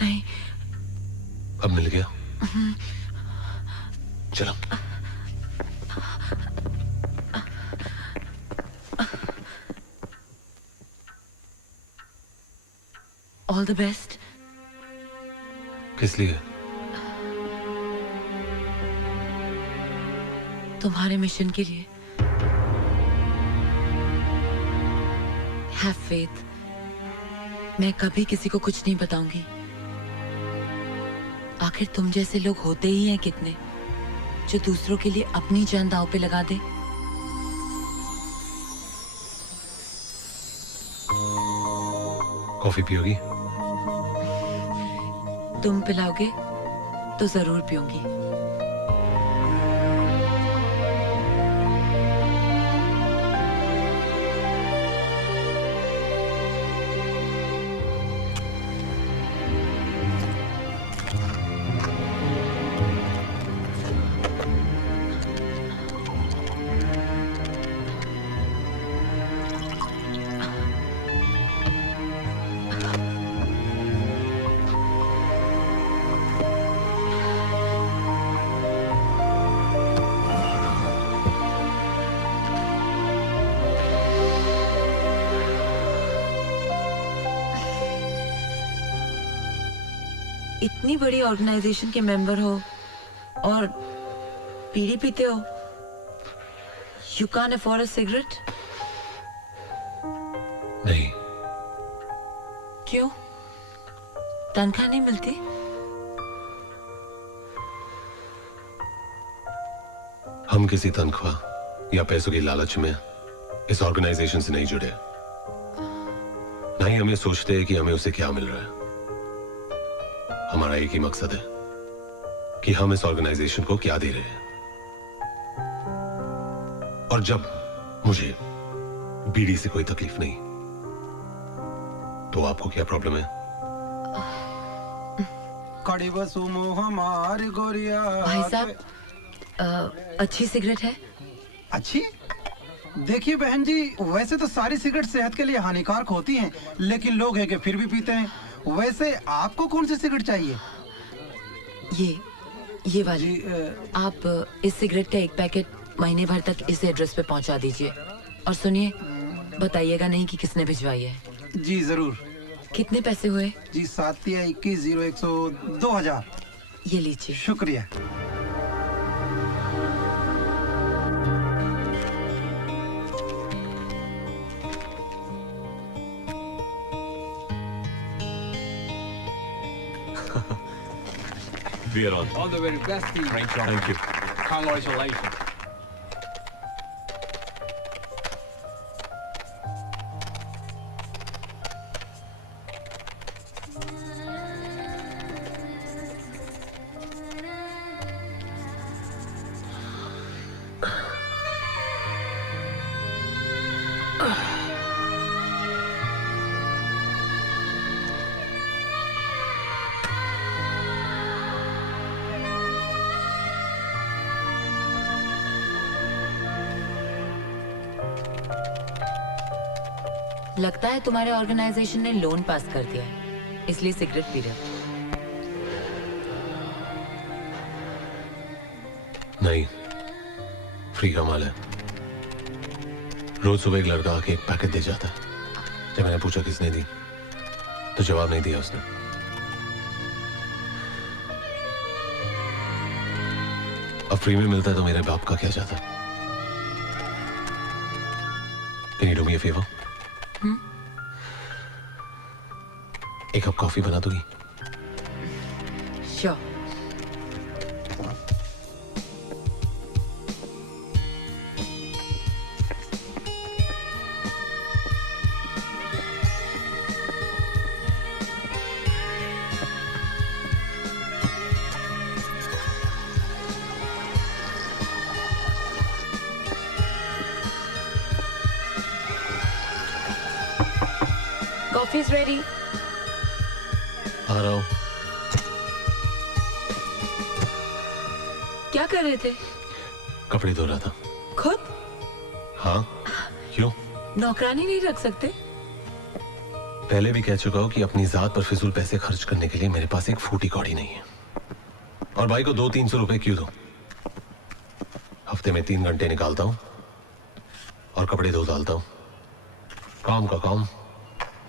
नहीं। अब मिल गया? चलो। All the best. किस लिए? तुम्हारे मिशन के लिए। Have faith. मैं कभी किसी को कुछ नहीं बताऊंगी। आखिर तुम जैसे लोग होते ही हैं कितने, जो दूसरों के लिए अपनी जान दांव पे लगा दे। कॉफी पियोगी? तुम पिलाओगे तो जरूर पीऊंगी। इतनी बड़ी ऑर्गेनाइजेशन के मेंबर हो और बीड़ी पीते हो। You can afford a cigarette? नहीं। क्यों? तनख्वाह नहीं मिलती? हम किसी तनख्वाह या पैसों की लालच में इस ऑर्गेनाइजेशन से नहीं जुड़े। ना ही हम ये सोचते हैं कि हमें उसे क्या मिल रहा है। हमारा एक ही मकसद है कि हम इस ऑर्गेनाइजेशन को क्या दे रहे हैं। और जब मुझे बीड़ी से कोई तकलीफ नहीं, तो आपको क्या प्रॉब्लम है? भाई साहब, अच्छी सिगरेट है? अच्छी? देखिए बहन जी, वैसे तो सारी सिगरेट सेहत के लिए हानिकारक होती हैं, लेकिन लोग हैं कि फिर भी पीते हैं। वैसे आपको कौन सी सिगरेट चाहिए? ये वाली। आप इस सिगरेट का एक पैकेट महीने भर तक इस एड्रेस पे पहुंचा दीजिए। और सुनिए, बताइएगा नहीं कि किसने भिजवाई है। जी जरूर। कितने पैसे हुए? जी 7 या 21 0 100 2000। ये लीजिए। शुक्रिया। We are on. All the very best to you. Thank you. Congratulations. लगता है तुम्हारे ऑर्गेनाइजेशन ने लोन पास कर दिया है, इसलिए सिगरेट पी रहे हो। नहीं, फ्री का माल है। रोज सुबह एक लड़का आके एक पैकेट दे जाता है। जब मैंने पूछा किसने दी, तो जवाब नहीं दिया उसने। अब फ्री में मिलता है तो मेरे बाप का क्या जाता? Can you do me a favor? एक कप कॉफी बना दोगी? Sure. Coffee is ready. आ रहा हूं। क्या कर रहे थे? कपड़े धो रहा था। खुद? हाँ, क्यों? नौकरानी नहीं रख सकते? पहले भी कह चुका हूं कि अपनी जात पर फिजूल पैसे खर्च करने के लिए मेरे पास एक फूटी कौड़ी नहीं है। और भाई को 200-300 रुपए क्यों दो? हफ्ते में 3 घंटे निकालता हूं और कपड़े धो डालता हूं। काम का काम,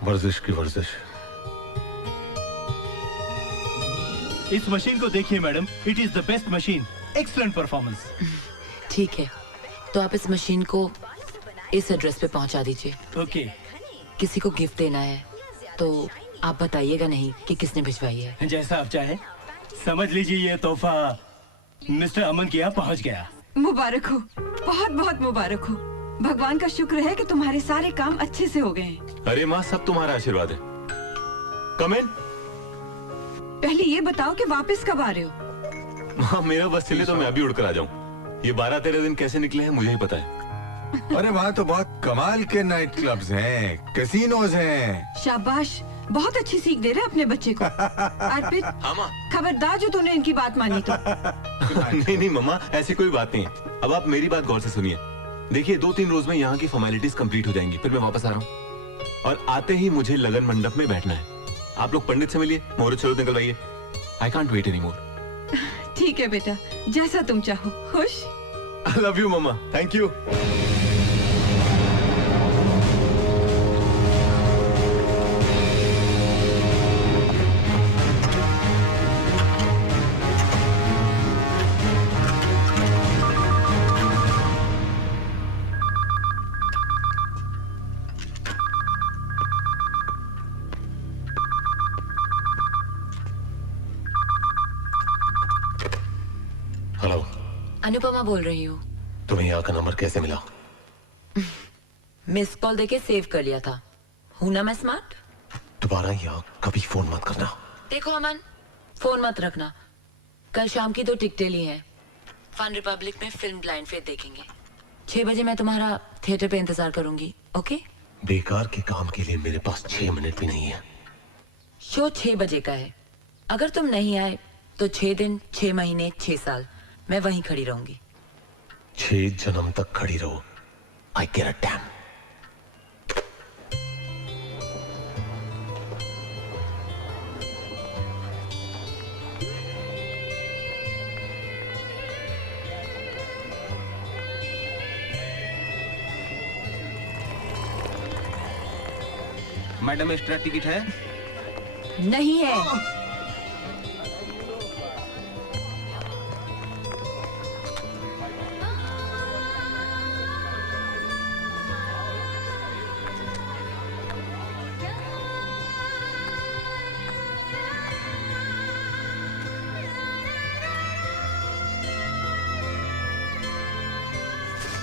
वर्जिश की वर्जिश। इस मशीन को देखिए madam, it is the best machine, excellent performance. ठीक है, तो आप इस मशीन को इस एड्रेस पे पहुंचा दीजिए। ओके। किसी को गिफ्ट देना है तो आप बताइएगा नहीं कि किसने भिजवाई है। जैसा आप चाहे। समझ लीजिए ये तोहफा मिस्टर अमन के यहाँ पहुँच गया। मुबारक हो, बहुत बहुत मुबारक हो। भगवान का शुक्र है कि तुम्हारे सारे काम अच्छे से हो गए हैं। अरे माँ, सब तुम्हारा आशीर्वाद है। कम इन। पहले ये बताओ कि वापस कब आ रहे हो? हाँ, मेरा बस चले तो मैं अभी उड़कर आ जाऊं। ये 12-13 दिन कैसे निकले हैं मुझे ही पता है। अरे वहाँ तो बहुत कमाल के नाइट क्लब्स हैं, कैसीनोज हैं। शाबाश, बहुत अच्छी सीख दे रहे अपने बच्चे को। अर्पित, खबरदार जो तूने इनकी बात मानी तो। नहीं नहीं मम्मा, ऐसी कोई बात नहीं है। अब आप मेरी बात गौर से सुनिए। देखिए 2-3 रोज में यहाँ की फॉर्मेलिटीज कंप्लीट हो जाएंगी, फिर मैं वापस आ रहा हूँ और आते ही मुझे लगन मंडप में बैठना है। आप लोग पंडित से मिलिए, मुहूर्त शरूत निकलवाइए। I can't wait any more. ठीक है बेटा, जैसा तुम चाहो। खुश? आई लव यू मम्मा, थैंक यू। हेलो, अनुपमा बोल रही हूँ। तुम्हें यहाँ का नंबर कैसे मिला? मिस कॉल देके सेव कर लिया था। हूं ना मैं स्मार्ट? दोबारा यहाँ कभी फोन मत करना। देखो अमन, फोन मत रखना। कल शाम की 2 टिकटें ली हैं। फन रिपब्लिक में फिल्म ब्लाइंड फेथ देखेंगे। 6 बजे मैं तुम्हारा थिएटर पे इंतजार करूंगी, ओके? बेकार के काम के लिए मेरे पास 6 मिनट भी नहीं है। शो 6 बजे का है। अगर तुम नहीं आए तो 6 दिन, 6 महीने, 6 साल मैं वहीं खड़ी रहूंगी। 6 जन्म तक खड़ी रहो। आई केयर अ डैम। मैडम एक्स्ट्रा टिकट है? नहीं है।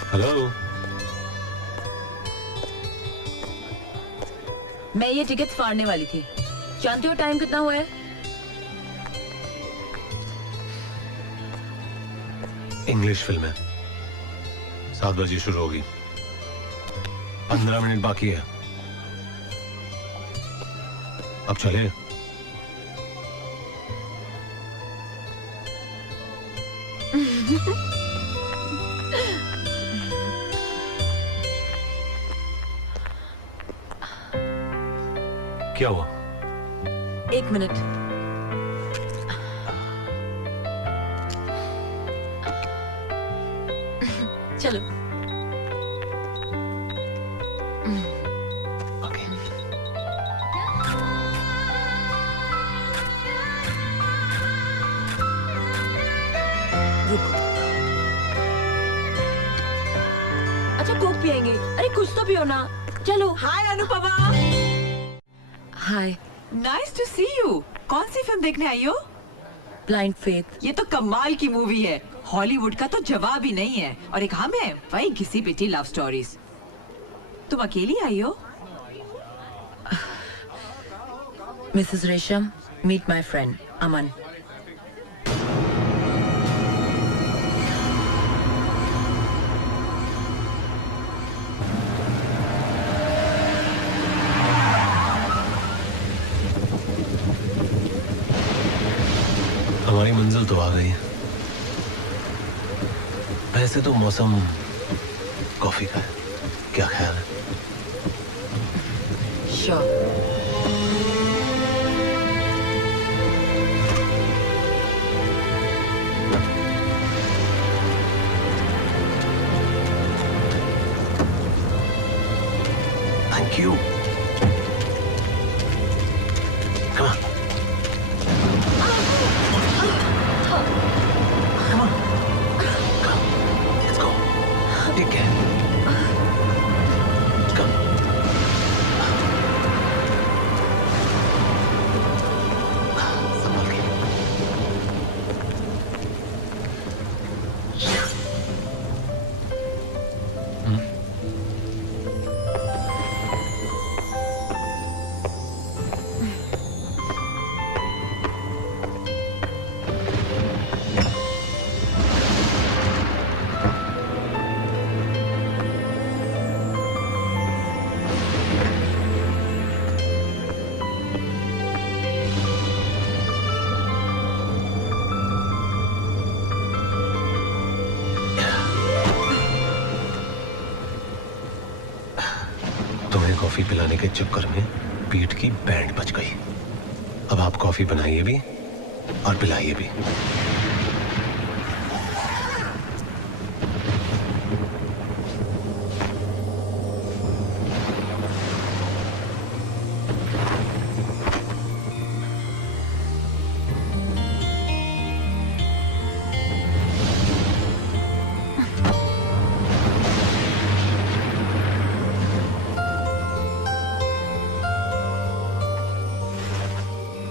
हेलो, मैं ये टिकट फाड़ने वाली थी। जानते हो टाइम कितना हुआ है? इंग्लिश फिल्म है, 7 बजे शुरू होगी। 15 मिनट बाकी है। अब चले। क्या हुआ? 1 मिनट। चलो। रुको। अच्छा कोक पिएंगे? अरे कुछ तो पियो ना। चलो। Hi Anupama. Hi. Nice to see you. कौन सी फिल्म देखने आई हो? Blind faith. ये तो कमाल की मूवी है। हॉलीवुड का तो जवाब ही नहीं है। और एक हम है वही घिसी पिटी लव स्टोरीज। तुम अकेली आई हो? मिसेस रेशम, मीट माय फ्रेंड अमन। हमारी मंजिल तो आ गई है। वैसे तो मौसम कॉफी का है, क्या ख्याल है? Sure. Thank you. Come on. Come on. Come. Let's go. Take care. Come. Coffee पिलाने के चक्कर में पीठ की बैंड बच गई। अब आप कॉफी बनाइए भी और पिलाइए भी।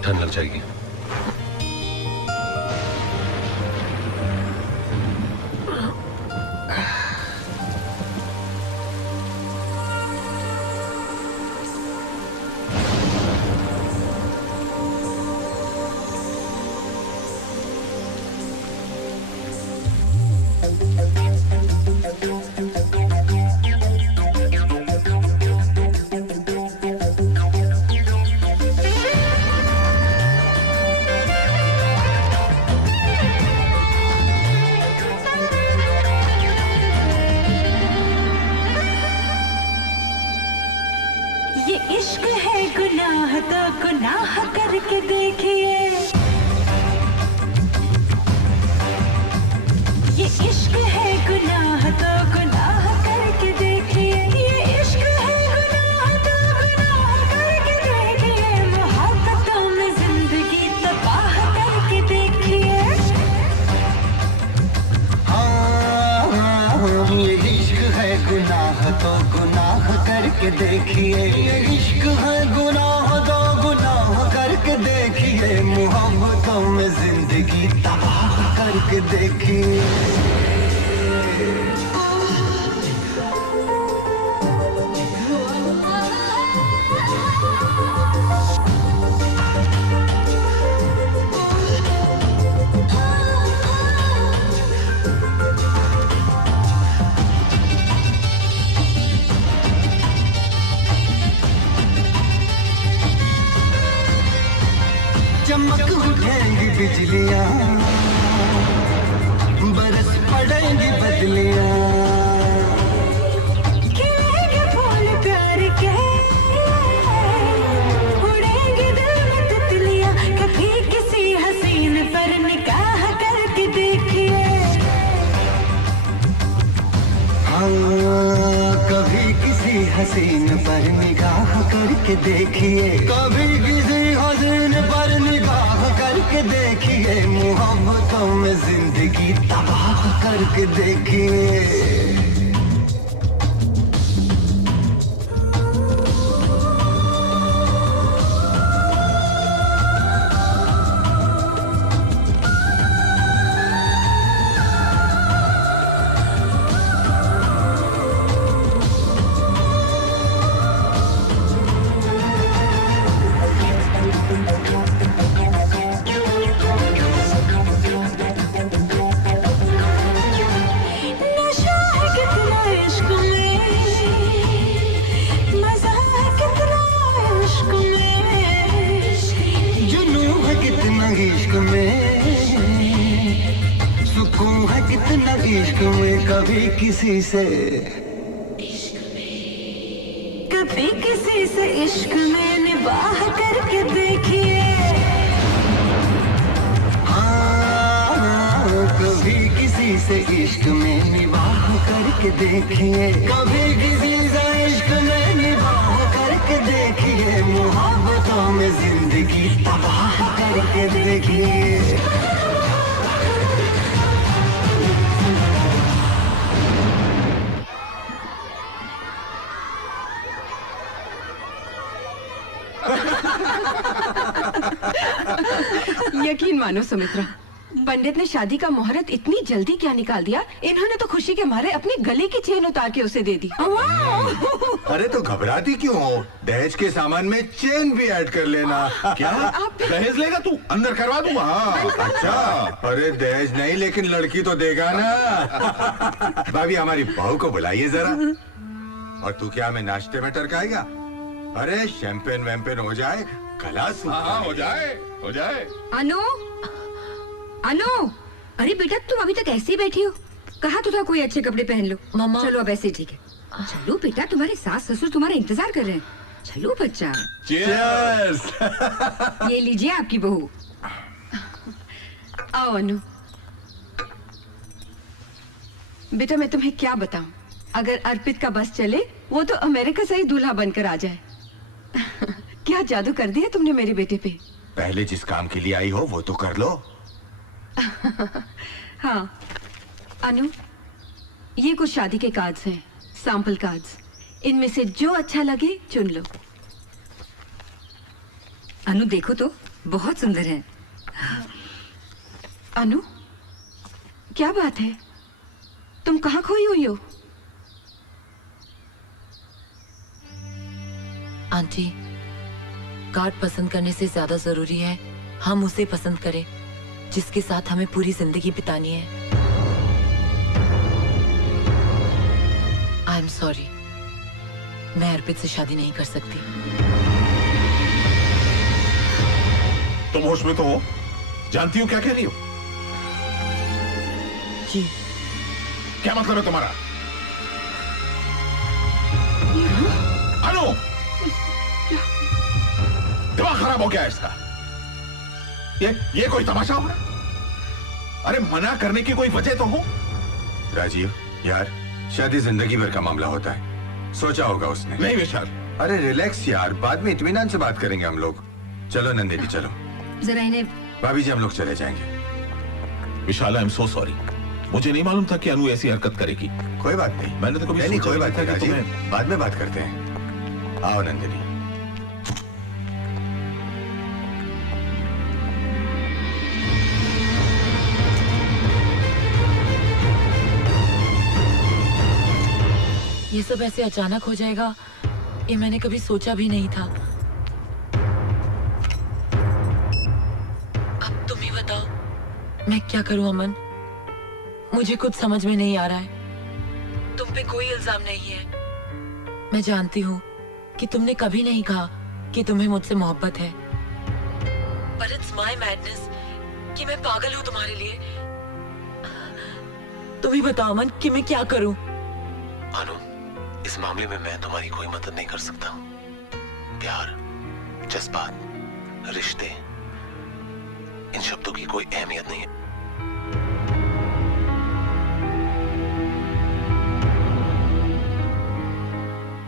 ठंड लग जाएगी। ये इश्क है गुनाह तो गुनाह करके देखिए, ये इश्क है गुनाह तो गुनाह करके देखिए, ये इश्क है गुनाह तो गुनाह करके देखिए, मोहब्बतों में जिंदगी तबाह करके देखिए। ये इश्क है गुनाह तो गुनाह करके देखिए, ये इश्क है गुनाह तो गुनाह करके देखिए, मोहब्बतों में जिंदगी तबाह करके देखिए। चमक उठेंगी बिजलियां, बरस पड़ेंगी बदलियां, खिलेंगे फूल प्यार के, उड़ेंगे दिल में तितलियां, कभी किसी हसीन पर निगाह करके देखिए। कभी किसी हसीन पर निगाह करके देखिए, कभी किसी हसीन पर निगाह करके देखिए, मोहब्बतों में जिंदगी तबाह करके देखिए। नशा है कितना इश्क में, मजा है कितना इश्क में, जुनून है कितना इश्क में, सुकून है कितना इश्क में, कभी किसी से कभी किसी से इश्क में निबाह करके देखिए। कभी किसी से इश्क में निबाह करके देखिए, कभी किसी से इश्क में निबाह करके देखिए, मोहब्बतों में जिंदगी तबाह करके देखिए। यकीन मानो सुमित्रा, पंडित ने शादी का मुहूर्त इतनी जल्दी क्या निकाल दिया, इन्होंने तो खुशी के मारे अपनी गले की चेन उतार के उसे दे दी। अरे तो घबराती क्यों हो? दहेज के सामान में चेन भी ऐड कर लेना। क्या दहेज लेगा तू? अंदर करवा दूंगा। हाँ। अच्छा, अरे दहेज नहीं लेकिन लड़की तो देगा ना। भाभी हमारी बहू को बुलाइए जरा। और तू क्या हमें नाश्ते में टरकाएगा? अरे शैंपेन वैम्पेन हो जाए, गला सूखा। हाँ हो जाए, हो जाए। अनु, अनु, अरे बेटा तुम अभी तक ऐसे ही बैठी हो? कहा तो था कोई अच्छे कपड़े पहन लो। मम्मा। चलो अब ऐसे ठीक है। चलो बेटा, तुम्हारे सास ससुर तुम्हारा इंतजार कर रहे हैं। चलो बच्चा। Cheers! ये लीजिए आपकी बहू। आओ अनु। बेटा मैं तुम्हें क्या बताऊं, अगर अर्पित का बस चले वो तो अमेरिका से ही दूल्हा बनकर आ जाए। क्या जादू कर दिया तुमने मेरे बेटे पे। पहले जिस काम के लिए आई हो वो तो कर लो। हाँ अनु, ये कुछ शादी के कार्ड्स हैं, सैंपल कार्ड्स। इनमें से जो अच्छा लगे चुन लो। अनु देखो तो, बहुत सुंदर है। अनु, क्या बात है, तुम कहाँ खोई हुई हो? आंटी, कार्ड पसंद करने से ज्यादा जरूरी है हम उसे पसंद करें जिसके साथ हमें पूरी जिंदगी बितानी है। आई एम सॉरी, मैं अर्पित से शादी नहीं कर सकती। तुम होश में तो हो? जानती हो क्या कह रही हो? जी। क्या मतलब है तुम्हारा? अनु, दिमाग खराब हो गया है इसका। ये कोई तमाशा हो रहा है? अरे मना करने की कोई वजह तो हो। राजीव यार, शादी जिंदगी भर का मामला होता है, सोचा होगा उसने। नहीं विशाल। अरे रिलैक्स यार, बाद में इत्मीनान से बात करेंगे हम लोग। चलो नंदिनी चलो। जरा इन्हें। भाभी जी हम लोग चले जाएंगे। विशाल आई एम सो सॉरी, मुझे नहीं मालूम था कि अनु ऐसी हरकत करेगी। कोई बात नहीं, मैंने तो कभी नहीं सोचा कोई बात नहीं नहीं था कि राजीव, बाद में बात करते हैं। आओ नंदिनी। ये सब ऐसे अचानक हो जाएगा ये मैंने कभी सोचा भी नहीं था। अब तुम ही बताओ मैं क्या करूं अमन, मुझे कुछ समझ में नहीं आ रहा है। तुम पे कोई इल्जाम नहीं है, मैं जानती हूँ कि तुमने कभी नहीं कहा कि तुम्हें मुझसे मोहब्बत है, पर इट्स माय मैडनेस कि मैं पागल हूँ तुम्हारे लिए। तुम ही बताओ अमन कि मैं क्या करूं। अनु, इस मामले में मैं तुम्हारी कोई मदद नहीं कर सकता। प्यार, जज्बात, रिश्ते, इन शब्दों की कोई अहमियत नहीं है।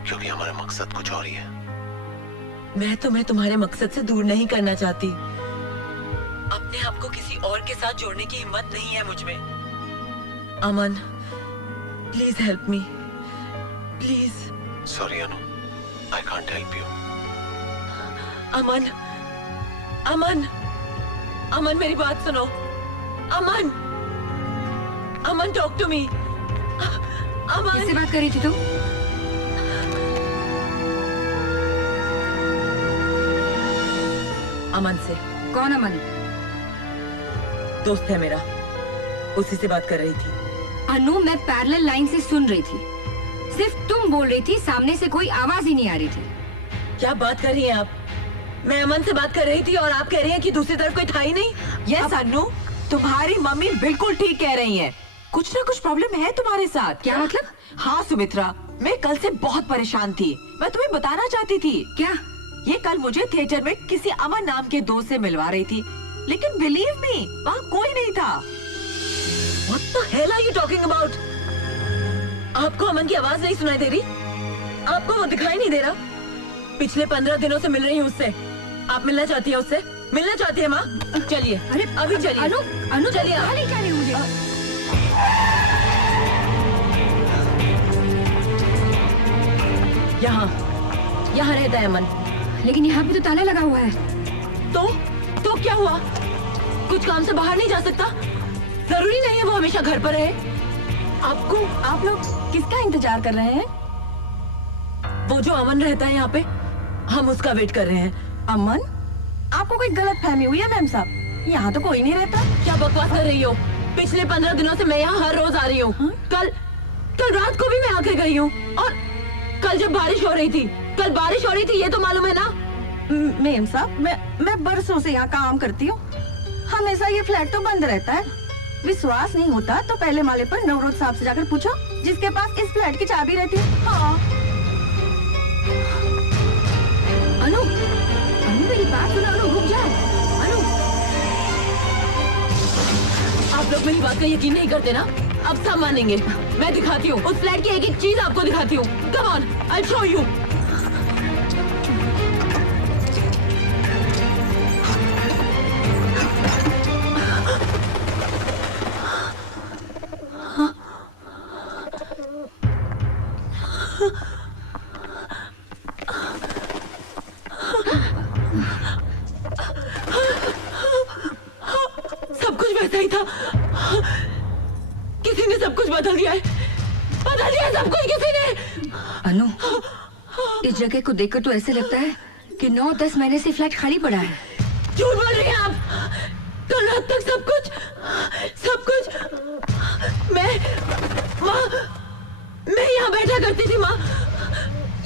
क्योंकि हमारा मकसद कुछ और ही है। मैं तुम्हें तुम्हारे मकसद से दूर नहीं करना चाहती, अपने आप को किसी और के साथ जोड़ने की हिम्मत नहीं है मुझ में। अमन, please help me, please. Sorry Anu, I can't help you. अमन, अमन, अमन मेरी बात सुनो। अमन, अमन टॉक टू मी। अमन, किससे बात कर रही थी तुम? अमन से। कौन अमन? दोस्त है मेरा, उसी से बात कर रही थी। अनु, मैं पैरेलल लाइन से सुन रही थी, सिर्फ तुम बोल रही थी, सामने से कोई आवाज ही नहीं आ रही थी। क्या बात कर रही हैं आप? मैं अमन से बात कर रही थी और आप कह रही हैं कि दूसरी तरफ कोई था ही नहीं। यस अनु, तुम्हारी मम्मी बिल्कुल ठीक कह रही हैं। कुछ ना कुछ प्रॉब्लम है तुम्हारे साथ। क्या मतलब? हाँ सुमित्रा, मैं कल से बहुत परेशान थी। मैं तुम्हें बताना चाहती थी। क्या? ये कल मुझे थिएटर में किसी अमन नाम के दोस्त से मिलवा रही थी, लेकिन बिलीव मी वहाँ कोई नहीं था। What the hell are you talking about? आपको अमन की आवाज नहीं सुनाई दे रही? आपको वो दिखाई नहीं दे रहा? पिछले 15 दिनों से मिल रही हूँ उससे। आप मिलना चाहती है उससे? मिलना चाहती है माँ? चलिए, अरे अभी चलिए। अनु, अनु चलिए। कहाँ ले जा रही हो मुझे? यहाँ रहता है अमन। लेकिन यहाँ पे तो ताला लगा हुआ है। तो क्या हुआ? कुछ काम से बाहर नहीं जा सकता? जरूरी नहीं है वो हमेशा घर पर रहे। आप लोग किसका इंतजार कर रहे हैं? वो जो अमन रहता है यहाँ पे, हम उसका वेट कर रहे हैं। अमन? आपको कोई गलत फहमी हुई है मैम साहब? यहाँ तो कोई नहीं रहता। क्या बकवास कर रही हो? पिछले 15 दिनों से मैं यहाँ हर रोज आ रही हूँ। कल रात को भी मैं आके गई हूँ, और कल जब बारिश हो रही थी ये तो मालूम है ना? मैम साहब, मैं बरसों से यहाँ काम करती हूँ, हमेशा ये फ्लैट तो बंद रहता है। विश्वास नहीं होता तो पहले माले पर नवरोज साहब से जाकर पूछो, जिसके पास इस फ्लैट की चाबी रहती है। हाँ। अनु, अनु मेरी बात सुनो, अनु रुक जाओ। अनु, आप लोग मेरी बात का यकीन नहीं करते ना? अब सब मानेंगे। मैं दिखाती हूँ, उस फ्लैट की एक एक चीज आपको दिखाती हूँ। Come on, I show you. सब कुछ वैसा ही था। किसी ने सब कुछ बदल दिया है, बदल दिया सब कुछ किसी ने। अनु, इस जगह को देखकर तो ऐसे लगता है कि 9-10 महीने से फ्लैट खाली पड़ा है। झूठ बोल रही हैं आप। कल रात तक सब कुछ मैं यहाँ बैठा करती थी माँ।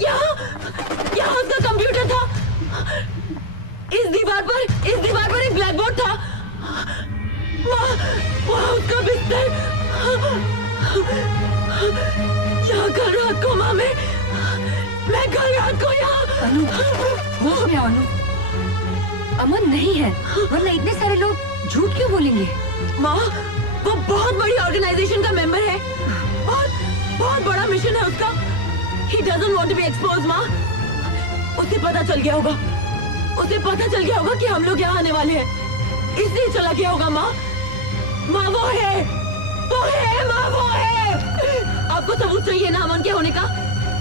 यहाँ उसका कंप्यूटर था। इस दीवार पर एक ब्लैक बोर्ड था। वहाँ उसका बिस्तर। यहाँ कल रात को माँ मैं कल रात को यहाँ। अनु, होश में आओ अनु। अमन नहीं है, वरना इतने सारे लोग झूठ क्यों बोलेंगे? माँ, वो बहुत बड़ी ऑर्गेनाइजेशन का मेंबर है। बहुत बड़ा मिशन है उसका। He doesn't want to be exposed, माँ। उसे पता चल गया होगा कि हम लोग यहाँ आने वाले हैं, इसलिए चला गया होगा माँ। माँ वो है माँ, वो है। आपको सबूत चाहिए ना अमन के होने का?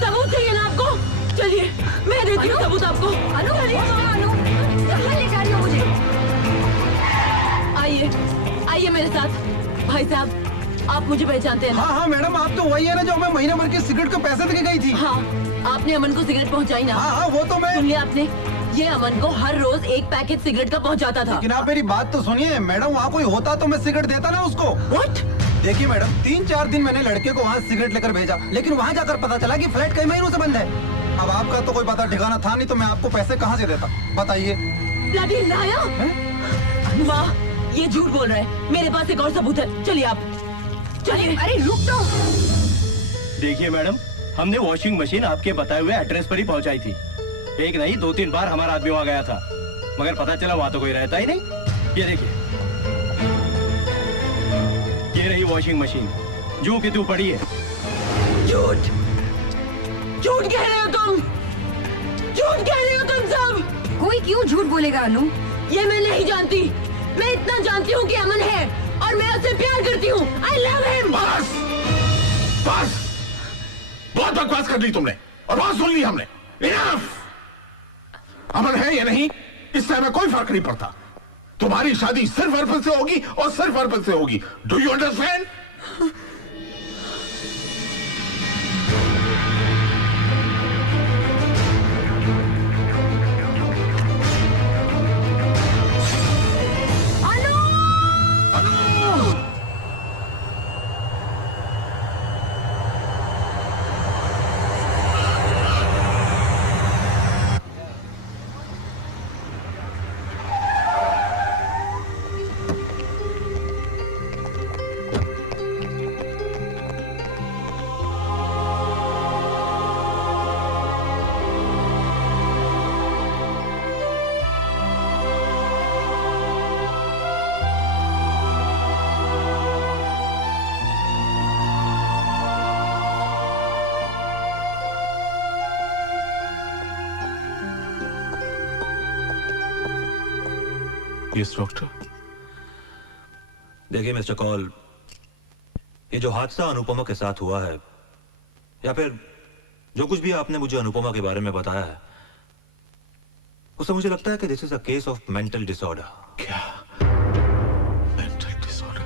सबूत चाहिए ना आपको? चलिए मैं देती हूँ सबूत आपको। अनु, कहाँ ले जा रही हो मुझे? आइए मेरे साथ। भाई साहब, आप मुझे पहचानते हैं ना? हाँ मैडम, आप तो वही है ना जो हमें महीने भर की सिगरेट के पैसे देके गई थी। हाँ, आपने अमन को सिगरेट पहुंचाई ना? हाँ, वो तो मैं। सुन लिया आपने? ये अमन को हर रोज एक पैकेट सिगरेट का पहुंचाता था। लेकिन आप मेरी बात तो सुनिए मैडम, वहाँ कोई होता तो मैं सिगरेट देता ना उसको। What? देखिए मैडम, 3-4 दिन मैंने लड़के को वहाँ सिगरेट लेकर भेजा, लेकिन वहाँ जाकर पता चला कि फ्लैट कई महीनों से बंद है। अब आपका तो कोई पता ठिकाना था नहीं, तो मैं आपको पैसे कहाँ से देता बताइए? Bloody liar! वाह, ये झूठ बोल रहा है। मेरे पास एक और सबूत है। चलिए आप, चलिए। अरे रुक तो। देखिए मैडम, हमने वॉशिंग मशीन आपके बताए हुए एड्रेस पर ही पहुंचाई थी। एक नहीं 2-3 बार हमारा आदमी वहाँ गया था, मगर पता चला वहाँ तो कोई रहता ही नहीं। ये देखिए, ये रही वॉशिंग मशीन, जू की तू पड़ी है। झूठ कह रहे हो तुम, झूठ कह रहे हो तुम सब। कोई क्यों झूठ बोलेगा अनु? ये मैं नहीं जानती। मैं इतना जानती हूँ कि अमन है और मैं उससे प्यार करती हूँ। I love him। बस बहुत बकवास कर ली तुमने और बहुत सुन ली हमने। Enough! अमन है या नहीं, इससे हमें कोई फर्क नहीं पड़ता। तुम्हारी शादी सिर्फ अर्पण से होगी और सिर्फ अर्पण से होगी। Do you understand? Yes doctor. देखिए मिस्टर कॉल, ये जो हादसा अनुपमा के साथ हुआ है, या फिर जो कुछ भी आपने मुझे अनुपमा के बारे में बताया है, उससे मुझे लगता है कि this is a case of mental disorder. क्या मेंटल डिसऑर्डर?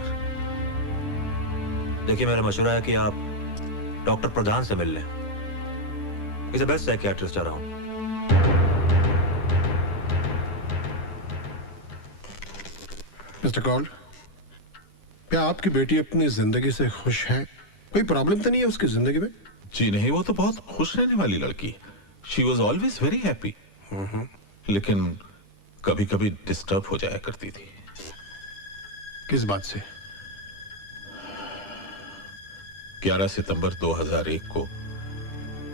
देखिए, मेरा मशवरा है कि आप डॉक्टर प्रधान से मिल लें। Is the best psychiatrist around. Mister call, क्या आपकी बेटी अपनी जिंदगी से खुश है? कोई प्रॉब्लम तो नहीं है उसकी जिंदगी में? जी नहीं, वो तो बहुत खुश रहने वाली लड़की। She was always very happy, लेकिन कभी कभी डिस्टर्ब हो जाया करती थी। किस बात से? 11 सितंबर 2001 को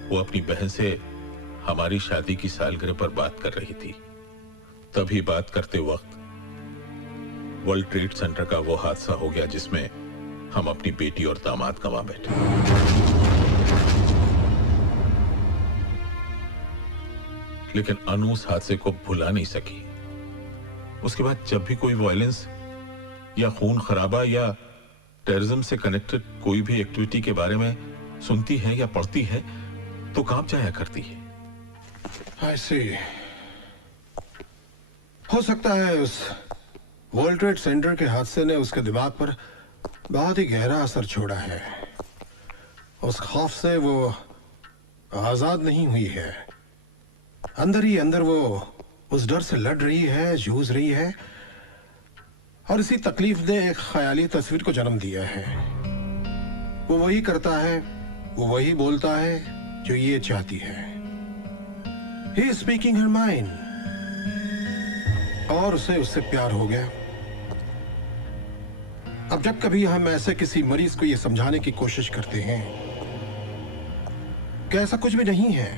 वो अपनी बहन से हमारी शादी की सालगिरह पर बात कर रही थी। तभी बात करते वक्त वर्ल्ड ट्रेड सेंटर का वो हादसा हो गया जिसमें हम अपनी बेटी और दामाद गंवा बैठे। लेकिन अनु उस हादसे को भुला नहीं सकी। उसके बाद जब भी कोई वायलेंस या खून खराबा या टेररिज्म से कनेक्टेड कोई भी एक्टिविटी के बारे में सुनती है या पढ़ती है तो कांप जाया करती है। ऐसे हो सकता है उस वर्ल्ड ट्रेड सेंटर के हादसे ने उसके दिमाग पर बहुत ही गहरा असर छोड़ा है। उस खौफ से वो आजाद नहीं हुई है। अंदर ही अंदर वो उस डर से लड़ रही है, जूझ रही है, और इसी तकलीफ ने एक ख्याली तस्वीर को जन्म दिया है। वो वही करता है, वो वही बोलता है जो ये चाहती है। He is speaking her mind। और उसे उससे प्यार हो गया। अब जब कभी हम ऐसे किसी मरीज को ये समझाने की कोशिश करते हैं कि ऐसा कुछ भी नहीं है,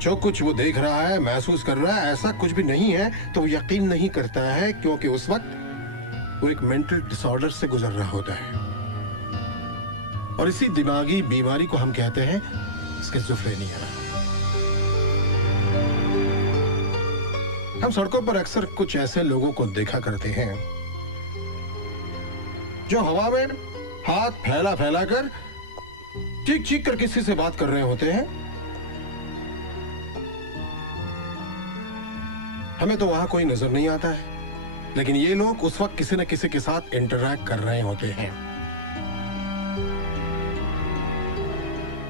जो कुछ वो देख रहा है, महसूस कर रहा है, ऐसा कुछ भी नहीं है, तो वो यकीन नहीं करता है, क्योंकि उस वक्त वो एक मेंटल डिसऑर्डर से गुजर रहा होता है। और इसी दिमागी बीमारी को हम कहते हैं स्किज़ोफ्रेनिया। हम सड़कों पर अक्सर कुछ ऐसे लोगों को देखा करते हैं जो हवा में हाथ फैला फैला कर चीख चीख कर किसी से बात कर रहे होते हैं। हमें तो वहां कोई नजर नहीं आता है, लेकिन ये लोग उस वक्त किसी न किसी के साथ इंटरैक्ट कर रहे होते हैं।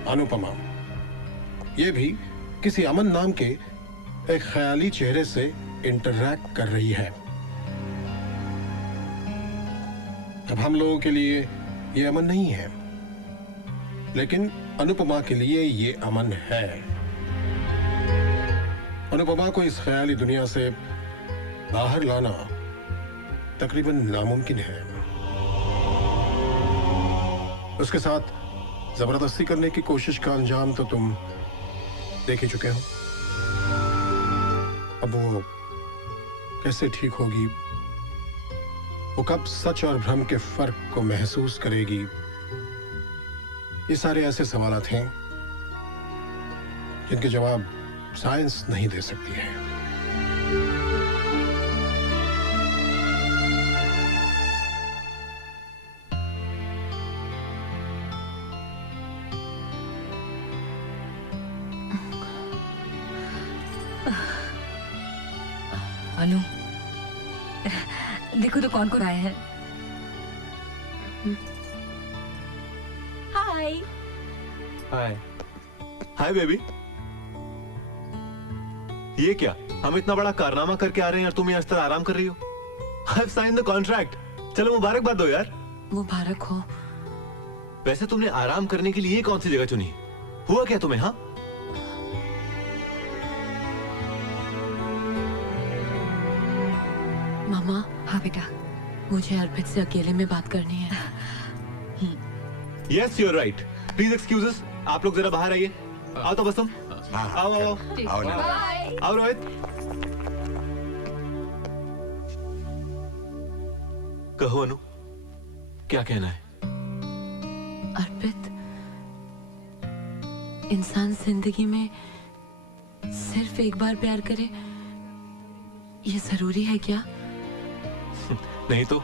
अनुपमा ये भी किसी अमन नाम के एक ख्याली चेहरे से इंटरैक्ट कर रही है। अब हम लोगों के लिए ये अमन नहीं है, लेकिन अनुपमा के लिए ये अमन है। अनुपमा को इस ख्याली दुनिया से बाहर लाना तकरीबन नामुमकिन है। उसके साथ जबरदस्ती करने की कोशिश का अंजाम तो तुम देख ही चुके हो। अब वो कैसे ठीक होगी, वो कब सच और भ्रम के फर्क को महसूस करेगी, ये सारे ऐसे सवालात हैं जिनके जवाब साइंस नहीं दे सकती है। अनु देखो तो कौन कौन आए हैं। हाय हाय हाय बेबी। ये क्या, हम इतना बड़ा कारनामा करके आ रहे हैं और तुम यहाँ इस तरह आराम कर रही हो? I've signed the contract। चलो मुबारकबाद दो यार। मुबारक हो। वैसे तुमने आराम करने के लिए कौन सी जगह चुनी? हुआ क्या तुम्हें? हाँ मामा। हाँ बेटा। मुझे अर्पित से अकेले में बात करनी है। Yes you are right. Please excuses, आप लोग जरा बाहर आइए। आओ तो बस तुम आओ आओ आओ रोहित। कहो अनु, क्या कहना है? अर्पित, इंसान जिंदगी में सिर्फ एक बार प्यार करे, ये जरूरी है क्या? नहीं तो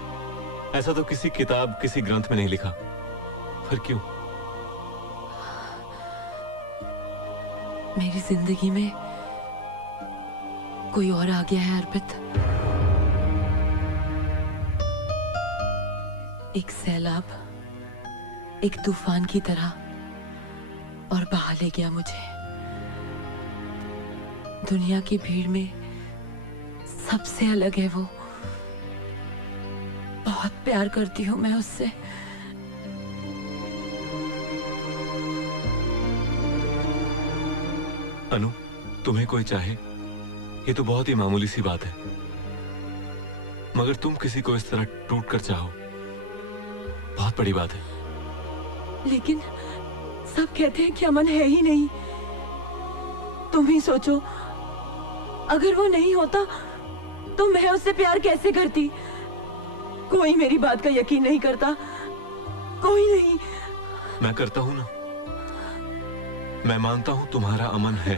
ऐसा तो किसी किताब, किसी ग्रंथ में नहीं लिखा। फिर क्यों? मेरी जिंदगी में कोई और आ गया है अर्पित। एक सैलाब, एक तूफान की तरह, और बहा ले गया मुझे। दुनिया की भीड़ में सबसे अलग है वो। बहुत प्यार करती हूं मैं उससे। अनु, तुम्हें कोई चाहे ये तो बहुत ही मामूली सी बात है, मगर तुम किसी को इस तरह टूट कर चाहो, बहुत बड़ी बात है। लेकिन सब कहते हैं कि अमन है ही नहीं। तुम ही सोचो, अगर वो नहीं होता तो मैं उससे प्यार कैसे करती। कोई मेरी बात का यकीन नहीं करता, कोई नहीं। मैं करता हूं ना। मैं मानता हूं तुम्हारा अमन है,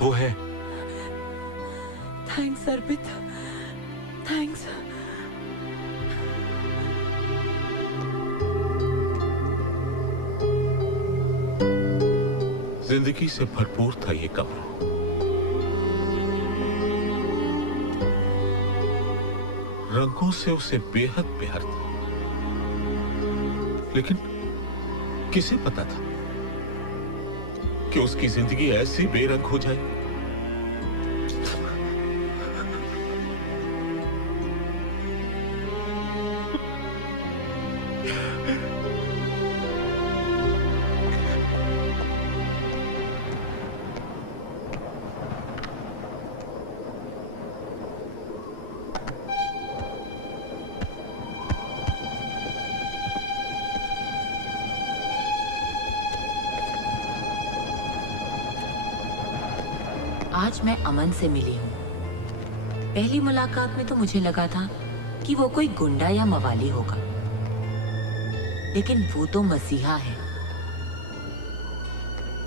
वो है। थैंक्स अर्पित, थैंक्स। जिंदगी से भरपूर था ये कब्र। रंगों से उसे बेहद प्यार था, लेकिन किसे पता था कि उसकी जिंदगी ऐसी बेरंग हो जाए। आज मैं अमन से मिली हूँ। पहली मुलाकात में तो मुझे लगा था कि वो कोई गुंडा या मवाली होगा, लेकिन वो तो मसीहा है।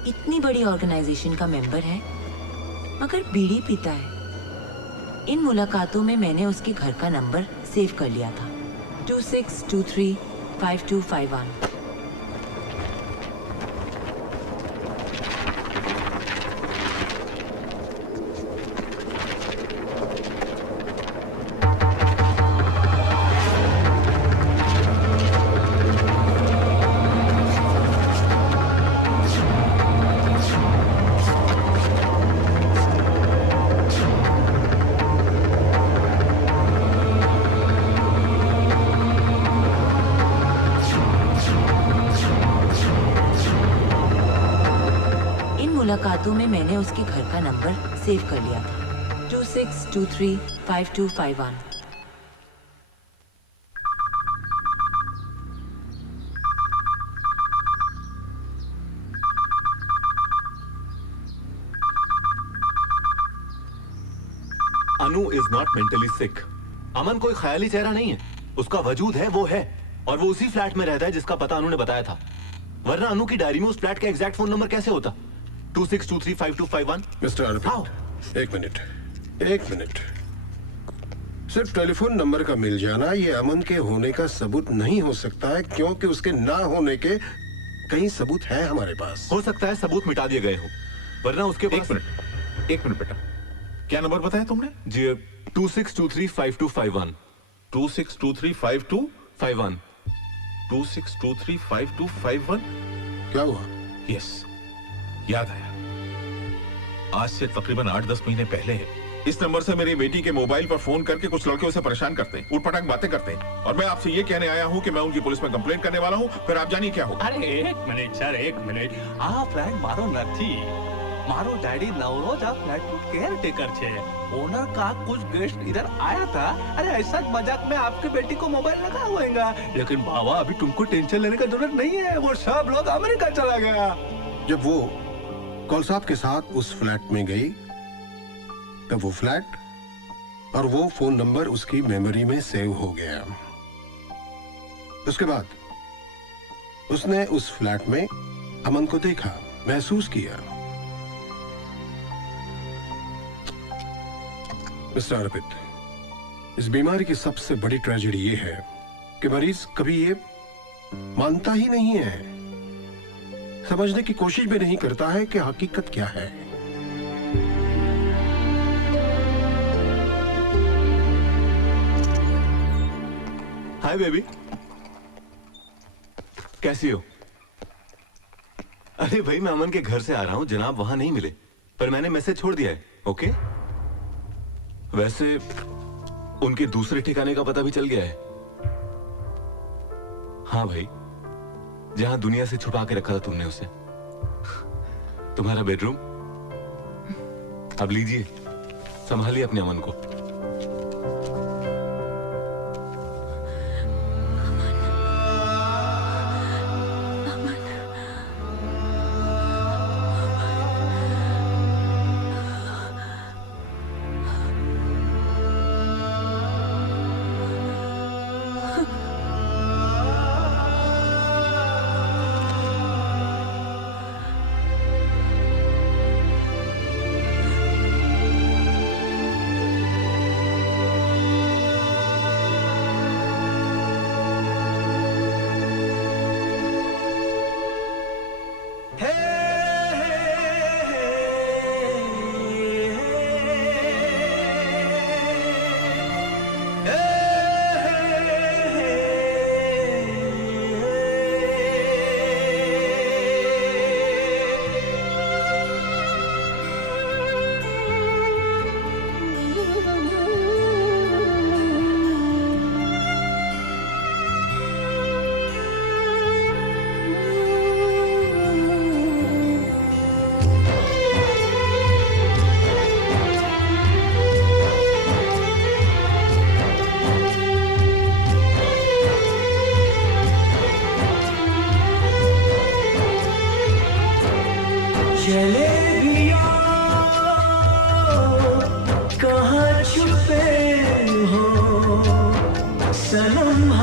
इतनी बड़ी ऑर्गेनाइजेशन का मेंबर है, मगर बीड़ी पीता है। इन मुलाकातों में मैंने उसके घर का नंबर सेव कर लिया था, 26235251। मुलाकातों में मैंने उसके घर का नंबर सेव कर लिया था, 26235251। अनु इज नॉट मेंटली सिक। अमन कोई ख्याली चेहरा नहीं है, उसका वजूद है, वो है, और वो उसी फ्लैट में रहता है जिसका पता अनु ने बताया था। वरना अनु की डायरी में उस फ्लैट का एग्जैक्ट फोन नंबर कैसे होता? 26235251। मिस्टर अर्पित, एक मिनट। सिर्फ टेलीफोन नंबर का मिल जाना ये अमन के होने का सबूत नहीं हो सकता है, क्योंकि उसके ना होने के कई सबूत हैं हमारे पास। हो सकता है सबूत मिटा दिए गए हो, वरना उसके पास। एक मिनट बेटा, क्या नंबर बताया तुमने? जी 26235251। 26235251। 26235251। क्या हुआ? यस, याद आया। आज से तकरीबन 8-10 महीने पहले इस नंबर से मेरी बेटी के मोबाइल पर फोन करके कुछ लड़के उसे परेशान करते हैं, उठपटांग बातें करते हैं, और मैं आपसे ये कहने आया हूँ कि मैं उनकी पुलिस में कंप्लेंट करने वाला हूँ। फिर आप जानिए क्या होगा। अरे एक मिनट सर, एक मिनट। आ फ्लैट मारो નથી, मारो डैडी नवरोज आ फ्लैट केयर टेकर छे। ओनर का कुछ गेस्ट इधर आया था। अरे ऐसा मजाक में आपकी बेटी को मोबाइल लगा हुएगा, लेकिन बाबा अभी तुमको टेंशन लेने की जरूरत नहीं है, वो सब लोग अमेरिका चला गया। जब वो कौल साहब के साथ उस फ्लैट में गई, तब वो फ्लैट और वो फोन नंबर उसकी मेमोरी में सेव हो गया। उसके बाद उसने उस फ्लैट में अमन को देखा, महसूस किया। मिस्टर अर्पित, इस बीमारी की सबसे बड़ी ट्रेजेडी ये है कि मरीज कभी ये मानता ही नहीं है, समझने की कोशिश भी नहीं करता है कि हकीकत क्या है। हाय बेबी, कैसी हो? अरे भाई, मैं अमन के घर से आ रहा हूं, जनाब वहां नहीं मिले, पर मैंने मैसेज छोड़ दिया है। ओके? वैसे उनके दूसरे ठिकाने का पता भी चल गया है। हाँ भाई, जहां दुनिया से छुपा के रखा था तुमने उसे, तुम्हारा बेडरूम। अब लीजिए, संभालिए अपने अमन को।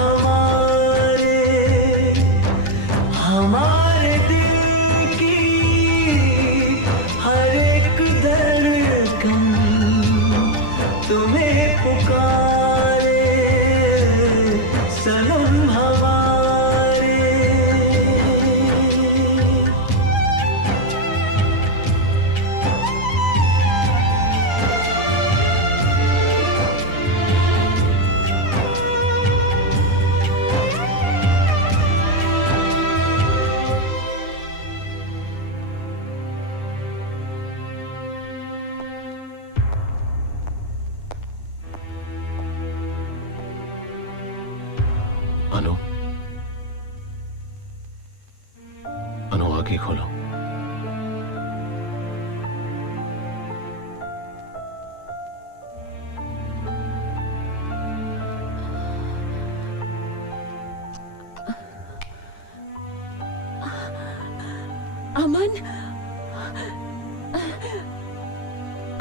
हमारे हमारे दिल की हर एक धड़कन तुम्हें पुकारे सनम हमारे। अनु, अनु आंखें खोलो। अमन,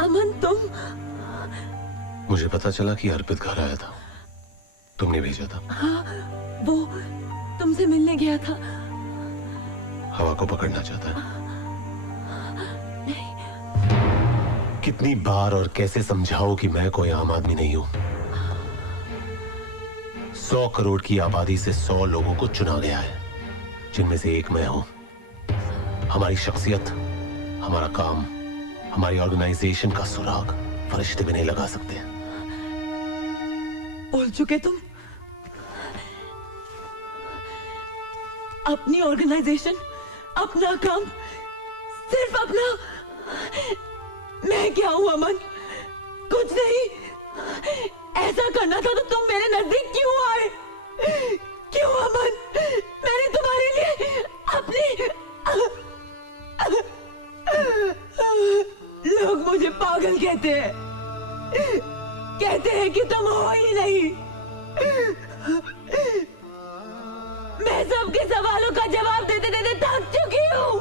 अमन तुम? मुझे पता चला कि अर्पित घर आया था, तुमने भेजा था। हाँ, वो तुमसे मिलने गया था। हवा को पकड़ना चाहता है। कितनी बार और कैसे समझाओ कि मैं कोई आम आदमी नहीं हूं। 100 करोड़ की आबादी से 100 लोगों को चुना गया है, जिनमें से एक मैं हूं। हमारी शख्सियत, हमारा काम, हमारी ऑर्गेनाइजेशन का सुराग फरिश्ते भी नहीं लगा सकते। बोल चुके तुम? अपनी ऑर्गेनाइजेशन, अपना काम, सिर्फ अपना। मैं क्या हूं अमन? कुछ नहीं। ऐसा करना था तो तुम मेरे नजदीक क्यों आए? क्यों अमन? मैंने तुम्हारे लिए अपनी लोग मुझे पागल कहते हैं, कहते हैं कि तुम हो ही नहीं। मैं सबके सवालों का जवाब देते देते थक चुकी हूँ।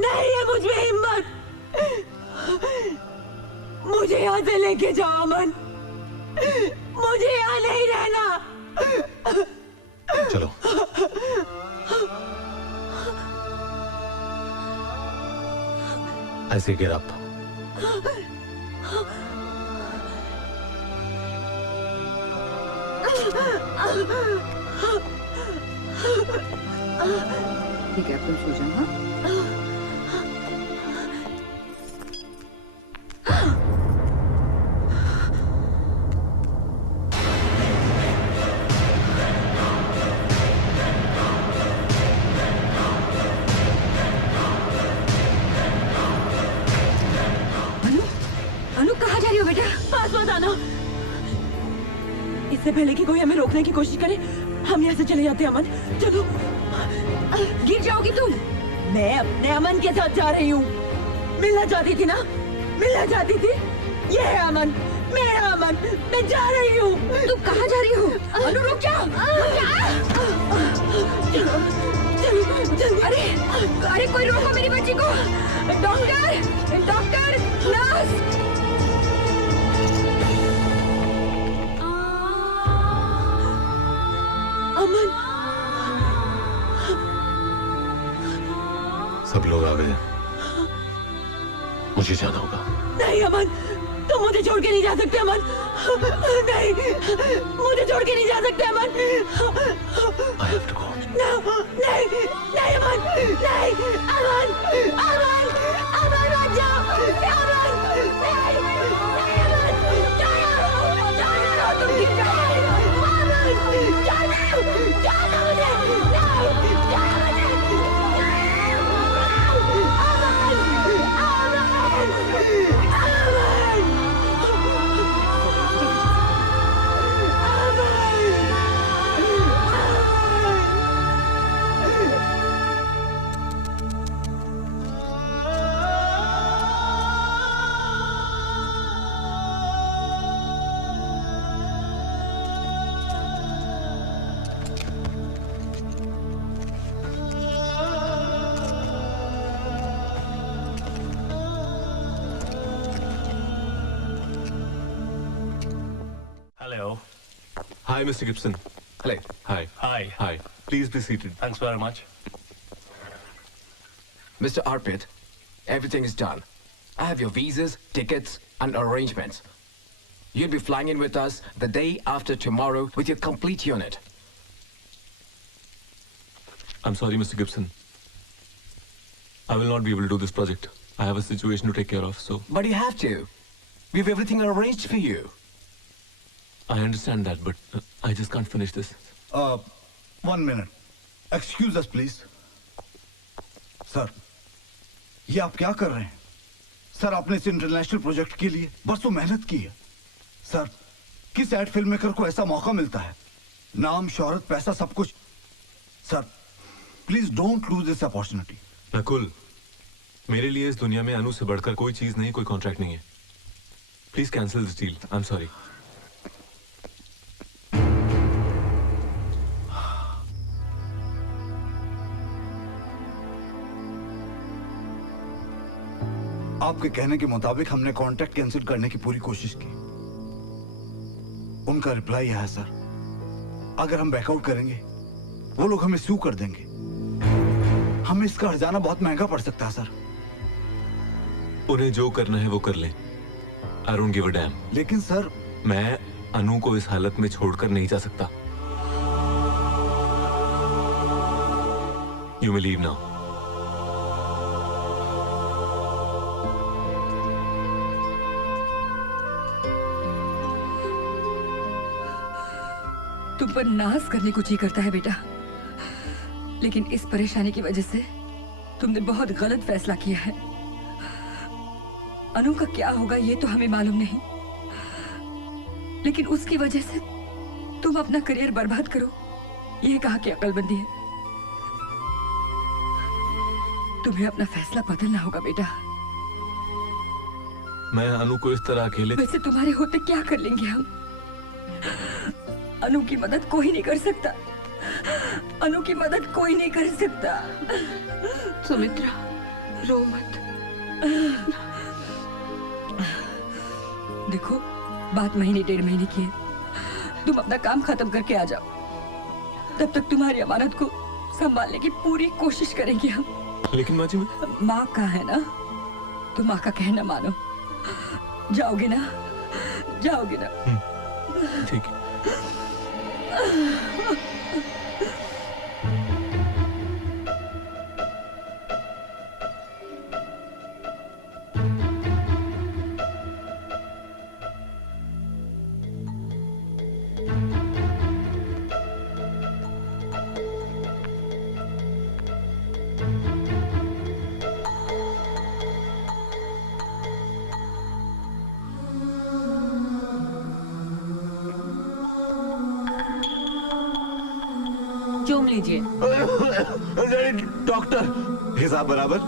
नहीं है मुझ में हिम्मत। मुझे यहाँ से लेके जाओ अमन, मुझे यहाँ नहीं रहना। चलो। ऐसे गिर अप। ठीक है, तुम सो जाओ। हाँ? अनु, कहाँ जा रही हो बेटा? पास मत आना। इससे पहले कि कोई हमें रोकने की कोशिश करे, हम यहाँ से चले जाते हैं। अमन चलो। गिर जाओगी तुम। मैं अपने अमन के साथ जा रही हूँ। मिलना चाहती थी ना? मिलना चाहती थी? ये है अमन, मेरा अमन। मैं जा रही हूँ। तुम कहाँ जा रही हो? अनु रुक जा। चलो चलो जल्दी। अरे अरे कोई रोको मेरी बच्ची को। Doctor, doctor, nurse. अमन, सब लोग आ गए, मुझे जाना होगा। नहीं अमन, तुम मुझे छोड़ के नहीं जा सकते अमन। नहीं, मुझे छोड़ के नहीं जा सकते अमन। I have to go. नहीं, नहीं अमन, नहीं अमन, अमन, अमन मत जाओ। अमन, नहीं, नहीं अमन, जाओ, जाओ, तुम गिर जाओ। अमन, जाओ, जाओ मुझे, नहीं, जाओ मुझे। Hi, Mr. Gibson. Hello. Hi. Hi. Hi. Please be seated. Thanks very much. Mr. Arpit, everything is done. I have your visas, tickets, and arrangements. You'll be flying in with us the day after tomorrow with your complete unit. I'm sorry, Mr. Gibson. I will not be able to do this project. I have a situation to take care of, so... But you have to. We have everything arranged for you. I understand that, but I just can't finish this. 1 minute. Excuse us, please. Sir, ये आप क्या कर रहे हैं? Sir, आपने इस international project के लिए बरसों मेहनत की है। सर, किस एड फिल्म मेकर को ऐसा मौका मिलता है? नाम, शोहरत, पैसा, सब कुछ। Sir, please don't lose this opportunity. Nakul, मेरे लिए इस दुनिया में अनु से बढ़कर कोई चीज नहीं, कोई कॉन्ट्रैक्ट नहीं है। Please cancel this deal. I am sorry. आपके कहने के मुताबिक हमने कॉन्ट्रैक्ट कैंसिल करने की पूरी कोशिश की। उनका रिप्लाई आया सर, अगर हम बैकआउट करेंगे वो लोग हमें सू कर देंगे। हमें इसका हर्जाना बहुत महंगा पड़ सकता है सर। उन्हें जो करना है वो कर ले। I don't give a dam. लेकिन सर, मैं अनु को इस हालत में छोड़कर नहीं जा सकता। You may leave now. तुम पर नाज करने को जी करता है बेटा, लेकिन इस परेशानी की वजह से तुमने बहुत गलत फैसला किया है। अनु का क्या होगा ये तो हमें मालूम नहीं, लेकिन उसकी वजह से तुम अपना करियर बर्बाद करो, ये कहा कि अकलमंदी है। तुम्हें अपना फैसला बदलना होगा बेटा। मैं अनु को इस तरह अकेले... वैसे तुम्हारे होते क्या कर लेंगे हम? अनु की मदद कोई नहीं कर सकता। अनु की मदद कोई नहीं कर सकता। सुमित्रा, रो मत। देखो, बात महीने 1.5 महीने की है। तुम अपना काम खत्म करके आ जाओ, तब तक तुम्हारी अमानत को संभालने की पूरी कोशिश करेंगे हम। लेकिन माँ जी, माँ का है ना, तुम माँ का कहना मानो। जाओगे ना? जाओगे ना? ठीक है। चूम लीजिए। डॉक्टर, हिसाब बराबर।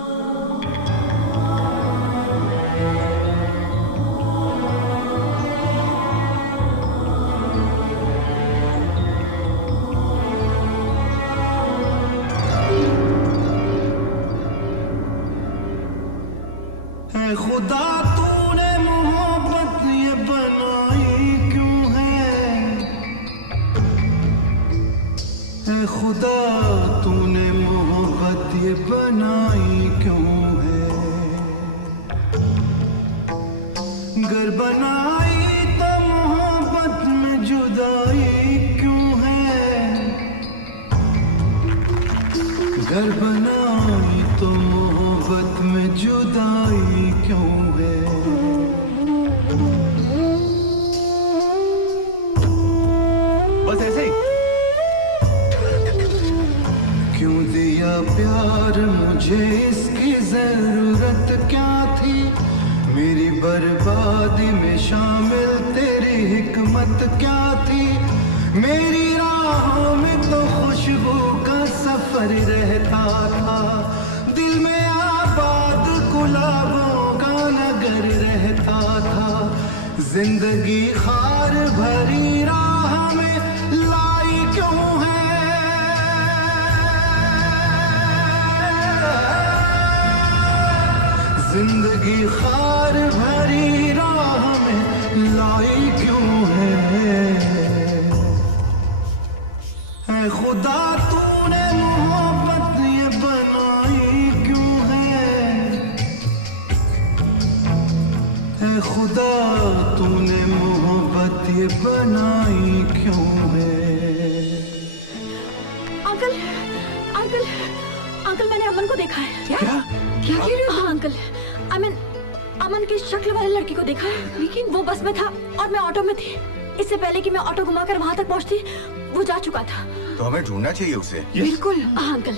खुदा तूने मोहब्बत ये बनाई क्यों है? खुदा तूने मोहब्बत ये बनाई क्यों है? घर बनाई तो मोहब्बत में जुदाई क्यों है? घर बनाई तो मोहब्बत में जुदाई क्यों है? बस ऐसे ही। क्यों दिया प्यार मुझे, इसकी जरूरत क्या थी? मेरी बर्बादी में शामिल तेरी हिकमत क्या थी? मेरी राहों में तो खुशबू का सफर रहता था, दिल में आबाद गुलाबों का नगर रहता था। जिंदगी खार भरी राह में लाई क्यों है? जिंदगी खार भरी राह में लाई क्यों है? है खुदा तूने मोहब्बत ये बनाई क्यों है खुदा तूने मोहब्बत ये बनाई क्यों है। अंकल अंकल अंकल मैंने अमन को देखा है। क्या क्या कह रहे हो? हाँ अंकल अमन की शक्ल वाले लड़की को देखा है, लेकिन वो बस में था और मैं ऑटो में थी। इससे पहले कि मैं ऑटो घुमाकर वहाँ तक पहुँचती वो जा चुका था। तो हमें ढूंढना चाहिए उसे। बिल्कुल हाँ अंकल,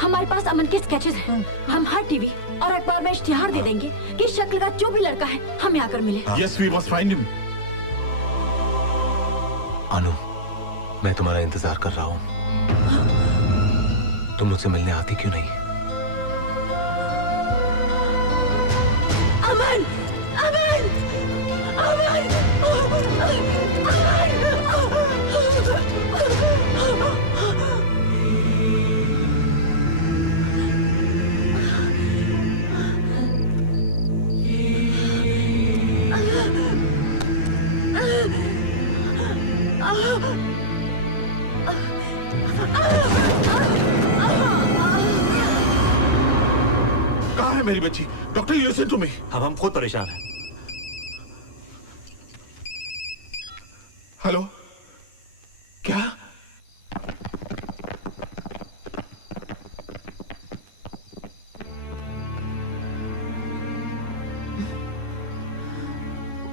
हमारे पास अमन के स्केचेस हैं। हम हर टीवी और अखबार में इश्तिहार दे देंगे कि इस शक्ल का जो भी लड़का है हमें आकर मिले। Yes, we must find him. अनु, मैं तुम्हारा इंतजार कर रहा हूँ। तुम मुझसे मिलने आती क्यों नहीं? अमन अमन अमन कहाँ है मेरी बच्ची? Doctor listen to me. हम खुद परेशान हैं। हेलो, क्या?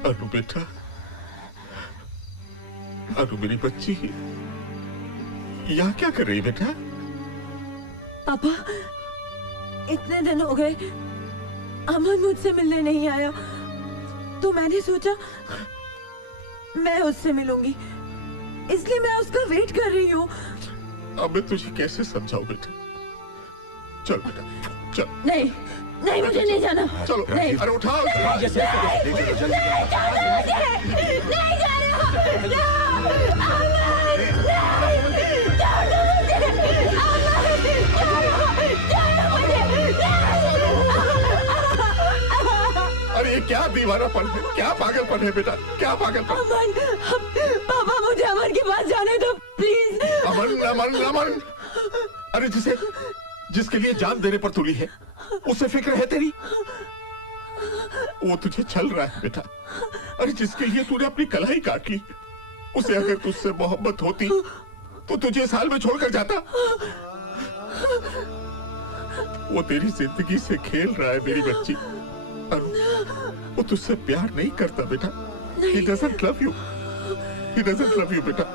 अनु बेटा, अनु मेरी बच्ची, यहाँ क्या कर रही बेटा? पापा, इतने दिन हो गए अमन मुझसे मिलने नहीं आया, तो मैंने सोचा मैं उससे मिलूंगी, इसलिए मैं उसका वेट कर रही हूँ। अब मैं तुझे कैसे समझाऊं बेटा? चल बेटा, चल। नहीं नहीं, मुझे नहीं जाना। चलो, नहीं, अरे उठाओ। नहीं अरे ये क्या दीवानापन है, क्या पागलपन है बेटा, क्या पागलपन? अमन, पापा मुझे अमन के पास जाने दो प्लीज। अमन अमन अमन, अरे जिसके लिए जान देने पर तुली है उसे फिक्र है तेरी? वो तुझे छल रहा है बेटा। अरे जिसके लिए तूने अपनी कलाई काट ली, उसे अगर तुझसे मोहब्बत होती तो तुझे इस हाल में छोड़कर जाता। वो तेरी जिंदगी से खेल रहा है मेरी बच्ची। वो तुझसे प्यार नहीं करता बेटा। He doesn't love you. He doesn't love you बेटा।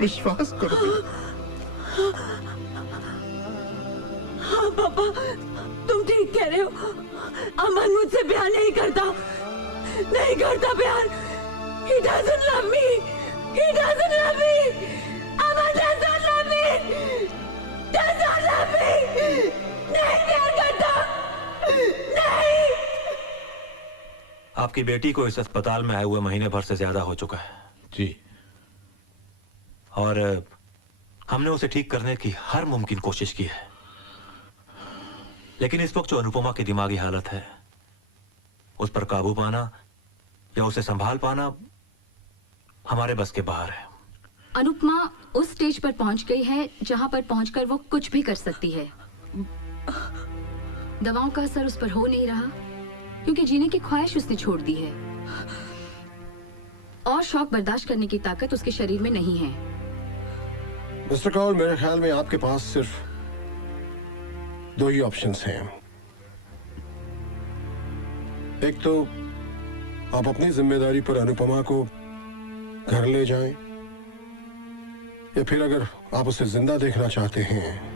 विश्वास करो बेटा। हाँ पापा, तुम ठीक कह रहे हो। अमन मुझसे प्यार नहीं करता प्यार। He doesn't love me. He doesn't love me. Aman doesn't love me. Doesn't love me. नहीं प्यार करता, नहीं। आपकी बेटी को इस अस्पताल में आए हुए महीने भर से ज्यादा हो चुका है जी, और हमने उसे ठीक करने की हर मुमकिन कोशिश की है, लेकिन इस वक्त जो अनुपमा की दिमागी हालत है, उस पर काबू पाना या उसे संभाल पाना हमारे बस के बाहर है। अनुपमा उस स्टेज पर पहुंच गई है जहां पर पहुंचकर वो कुछ भी कर सकती है। दवाओं का असर उस पर हो नहीं रहा क्योंकि जीने की ख्वाहिश उसने छोड़ दी है, और शौक बर्दाश्त करने की ताकत उसके शरीर में नहीं है। मिस्टर कौल, मेरे ख्याल में आपके पास सिर्फ दो ही ऑप्शंस हैं। एक तो आप अपनी जिम्मेदारी पर अनुपमा को घर ले जाएं, या फिर अगर आप उसे जिंदा देखना चाहते हैं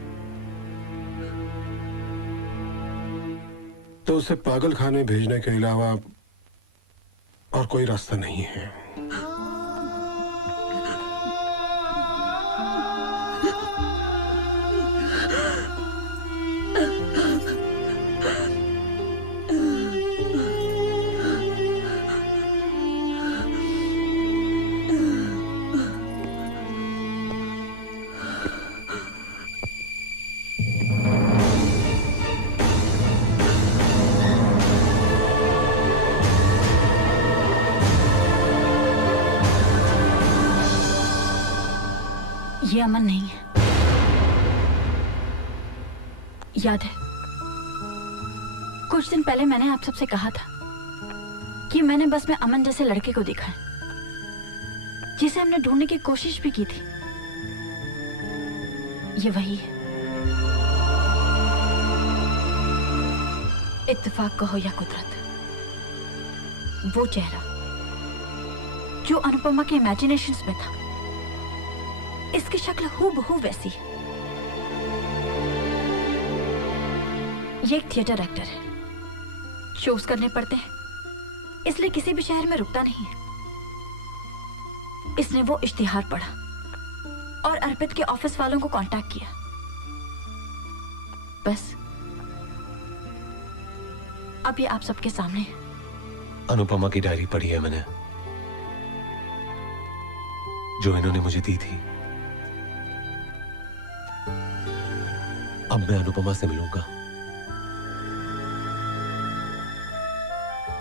तो उसे पागल खाने भेजने के अलावा और कोई रास्ता नहीं है। ये अमन नहीं है। याद है कुछ दिन पहले मैंने आप सबसे कहा था कि मैंने बस में अमन जैसे लड़के को देखा है जिसे हमने ढूंढने की कोशिश भी की थी। ये वही है। इत्तेफाक कहो या कुदरत, वो चेहरा जो अनुपमा के इमेजिनेशंस में था, इसकी शक्ल हूबहू वैसी है। ये एक थिएटर एक्टर है, शोज करने पड़ते हैं इसलिए किसी भी शहर में रुकता नहीं है। इसने वो इश्तिहार पढ़ा और अर्पित के ऑफिस वालों को कांटेक्ट किया। बस अब ये आप सबके सामने है। अनुपमा की डायरी पढ़ी है मैंने, जो इन्होंने मुझे दी थी। अब मैं अनुपमा से मिलूंगा,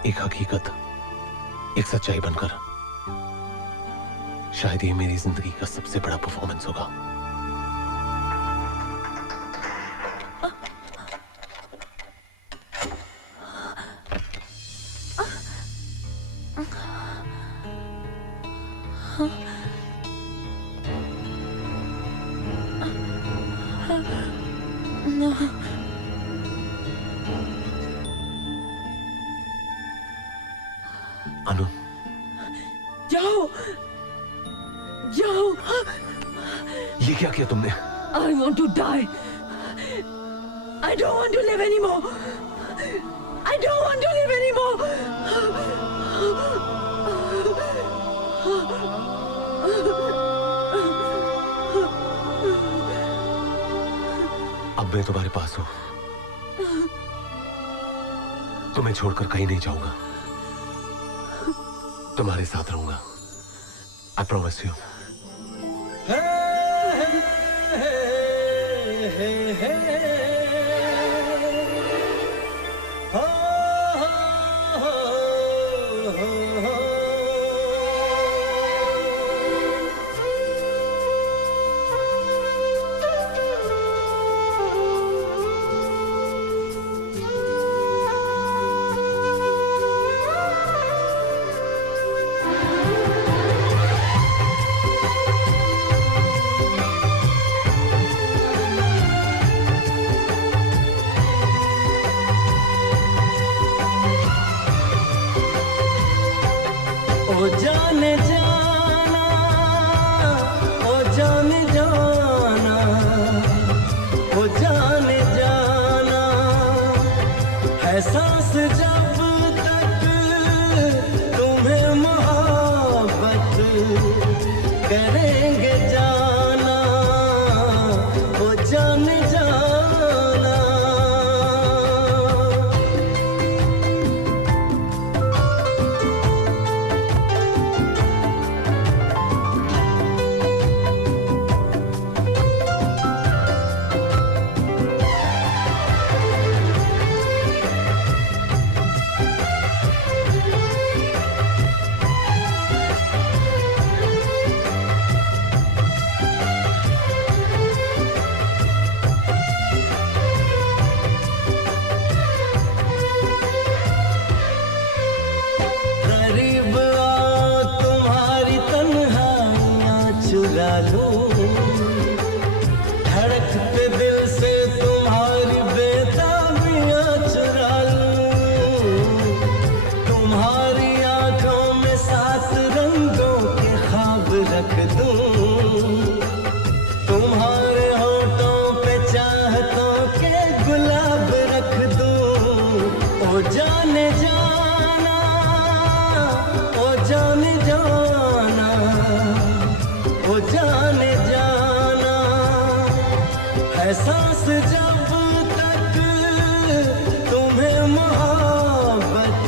एक हकीकत, एक सच्चाई बनकर। शायद ये मेरी जिंदगी का सबसे बड़ा परफॉर्मेंस होगा। अनु, जाओ जाओ। ये क्या किया तुमने? I want to die. I don't want to live anymore. I don't want to live anymore. अब मैं तुम्हारे पास हूं, तुम्हें छोड़कर कहीं नहीं जाऊंगा, तुम्हारे साथ रहूंगा। I promise you. ओ जाने जाना, ओ जाने जाना, ओ जाने जाना, है सांस जब तक तुम्हें मोहब्बत करेंगे जाना, ओ जाने जाना। करीब आओ तुम्हारी तन्हाइयाँ चुरा लूं, धड़कते दिल से तुम्हारी बेताबियाँ चुरा लूं, तुम्हारी आंखों में 7 रंगों के ख्वाब रख दूं, तुम्हारे होठों पे चाहतों के गुलाब रख दूं। ओ जाने जाना, ओ जाने जाना, ओ जाने जाना, है सांस जब तक तुम्हें मोहब्बत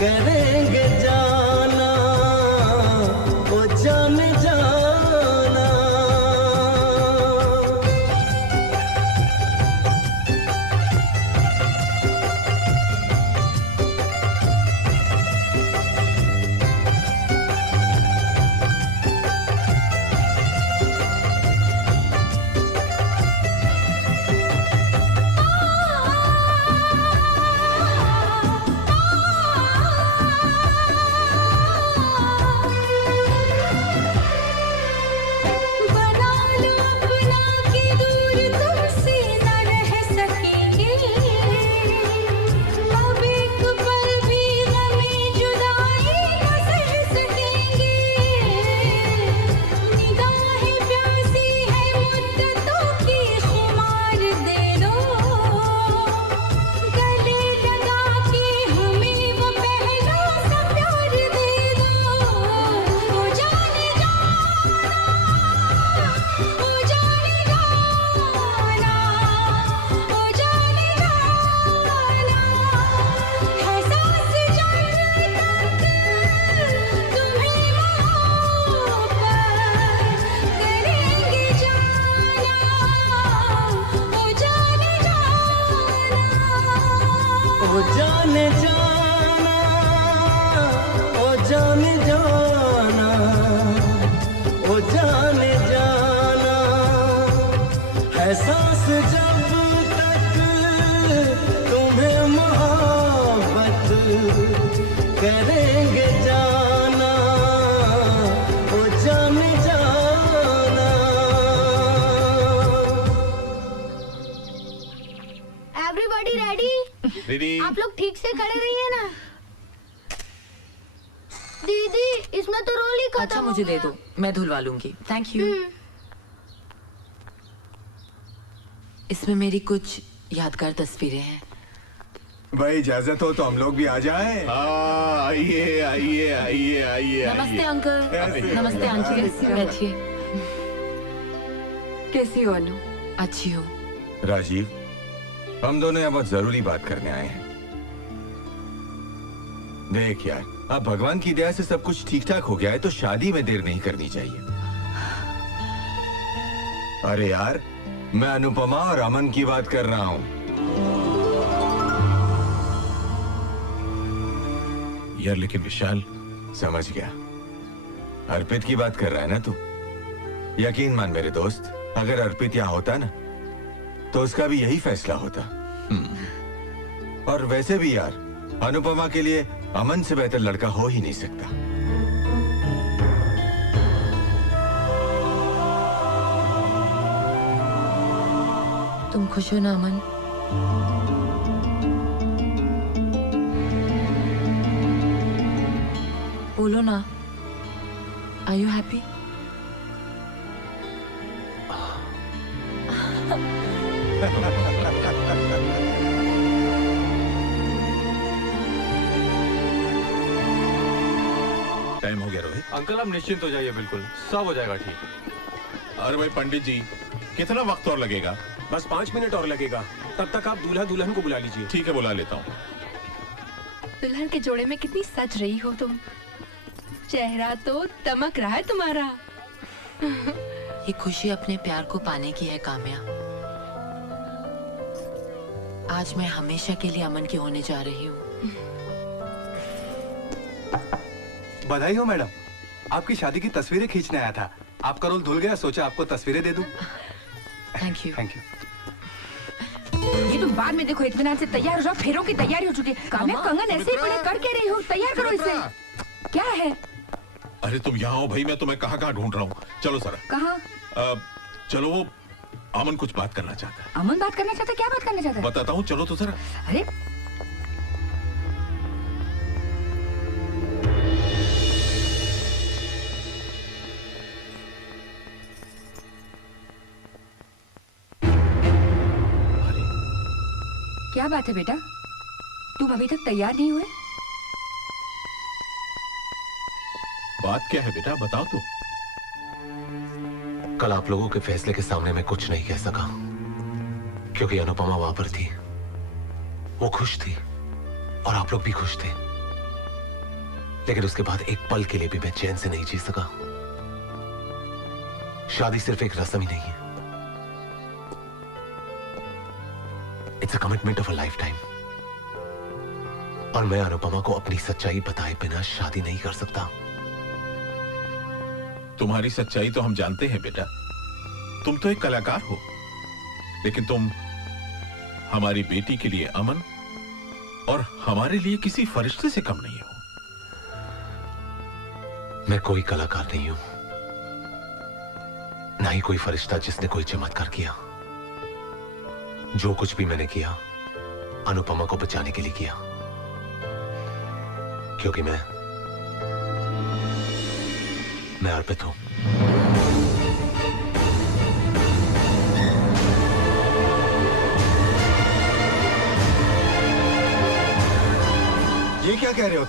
करेंगे जाना, ओ जाने जाना। जाने जाना, ओ जाने जाना, ओ जाने जाना, है सांस जब तक तुम्हें मोहब्बत करेंगे जाना, ओ जाने जाना। Everybody ready? रेडी। आप लोग ठीक से खड़े रहिए ना। दीदी इसमें तो रोल ही खत्म अच्छा हो मुझे दे गया। दो, मैं धुलवा लूंगी। Thank you. इसमें मेरी कुछ यादगार तस्वीरें हैं। भाई इजाजत हो तो हम लोग भी आ जाए। आइए आइए आइए आइए। नमस्ते अंकल। नमस्ते आंटी। बैठिए। कैसी हो अनु? अच्छी हो। राजीव, हम दोनों यहाँ बहुत जरूरी बात करने आए हैं। देख यार, अब भगवान की दया से सब कुछ ठीक ठाक हो गया है तो शादी में देर नहीं करनी चाहिए। अरे यार, मैं अनुपमा और अमन की बात कर रहा हूँ। यार लेकिन विशाल। समझ गया, अर्पित की बात कर रहा है ना तू? यकीन मान मेरे दोस्त, अगर अर्पित यहाँ होता ना तो उसका भी यही फैसला होता। और वैसे भी यार, अनुपमा के लिए अमन से बेहतर लड़का हो ही नहीं सकता। तुम खुश हो ना अमन? बोलो ना, आर यू हैप्पी? टाइम हो गया रोहित। अंकल आप निश्चिंत हो जाइए, बिल्कुल सब हो जाएगा ठीक। अरे भाई पंडित जी, कितना वक्त और लगेगा? बस 5 मिनट और लगेगा। तब तक आप दूल्हा दुल्हन को बुला लीजिए। ठीक है, बुला लेता हूँ। दुल्हन के जोड़े में कितनी सज रही हो तुम। चेहरा तो दमक रहा है तुम्हारा। ये खुशी अपने प्यार को पाने की है काम्या। आज मैं हमेशा के लिए अमन की होने जा रही हूँ। बधाई हो मैडम, आपकी शादी की तस्वीरें खींचने आया था। आपका रोल धुल गया, सोचा आपको तस्वीरें दे दूं। Thank you. Thank you. ये तुम बाद में देखो, इत्मीनान से तैयार हो जाओ, फेरों की तैयारी हो चुकी है। काम्या कंगन ऐसे ही पड़े, कर क्या रही हो? तैयार करो इसे। क्या है? अरे तुम यहाँ हो भाई, मैं तुम्हें कहाँ कहाँ ढूंढ रहा हूँ। चलो सर। कहाँ? चलो, वो अमन कुछ बात करना चाहता है। अमन बात करना चाहता है? क्या बात करना चाहता है? बताता हूँ, चलो तो सर। अरे क्या बात है बेटा, तुम अभी तक तैयार नहीं हुए? बात क्या है बेटा, बताओ तो। कल आप लोगों के फैसले के सामने मैं कुछ नहीं कह सका क्योंकि अनुपमा वहां पर थी। वो खुश थी और आप लोग भी खुश थे, लेकिन उसके बाद एक पल के लिए भी मैं चैन से नहीं जी सका। शादी सिर्फ एक रस्म ही नहीं है, it's a commitment of a life time. और मैं अनुपमा को अपनी सच्चाई बताए बिना शादी नहीं कर सकता। तुम्हारी सच्चाई तो हम जानते हैं बेटा, तुम तो एक कलाकार हो, लेकिन तुम हमारी बेटी के लिए अमन और हमारे लिए किसी फरिश्ते से कम नहीं हो। मैं कोई कलाकार नहीं हूं, ना ही कोई फरिश्ता जिसने कोई चमत्कार किया। जो कुछ भी मैंने किया अनुपमा को बचाने के लिए किया, क्योंकि मैं अर्पित हूं। ये क्या कह रहे हो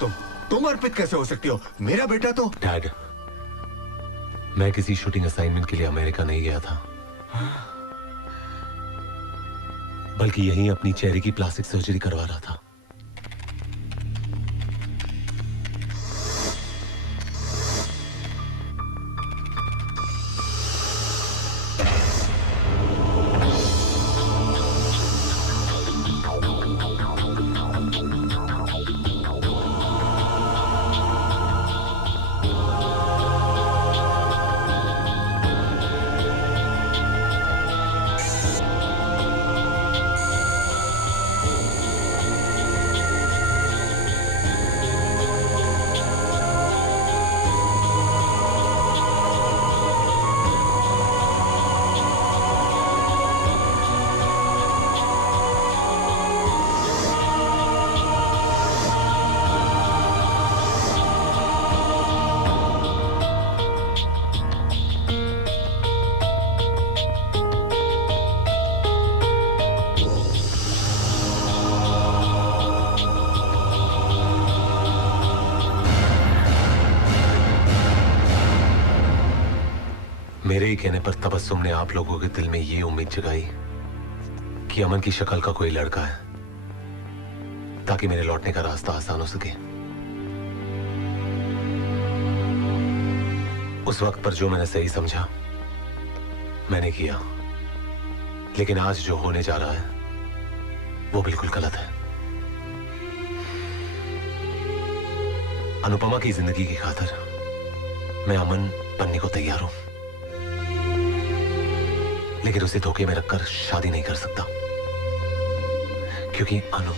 तुम अर्पित कैसे हो सकती हो? मेरा बेटा तो। डैड, मैं किसी शूटिंग असाइनमेंट के लिए अमेरिका नहीं गया था, बल्कि यहीं अपनी चेहरे की प्लास्टिक सर्जरी करवा रहा था। मेरे ही कहने पर तबस्सुम ने आप लोगों के दिल में ये उम्मीद जगाई कि अमन की शक्ल का कोई लड़का है, ताकि मेरे लौटने का रास्ता आसान हो सके। उस वक्त पर जो मैंने सही समझा मैंने किया, लेकिन आज जो होने जा रहा है वो बिल्कुल गलत है। अनुपमा की जिंदगी की खातिर मैं अमन बनने को तैयार हूं, लेकिन उसे धोखे में रखकर शादी नहीं कर सकता, क्योंकि अनु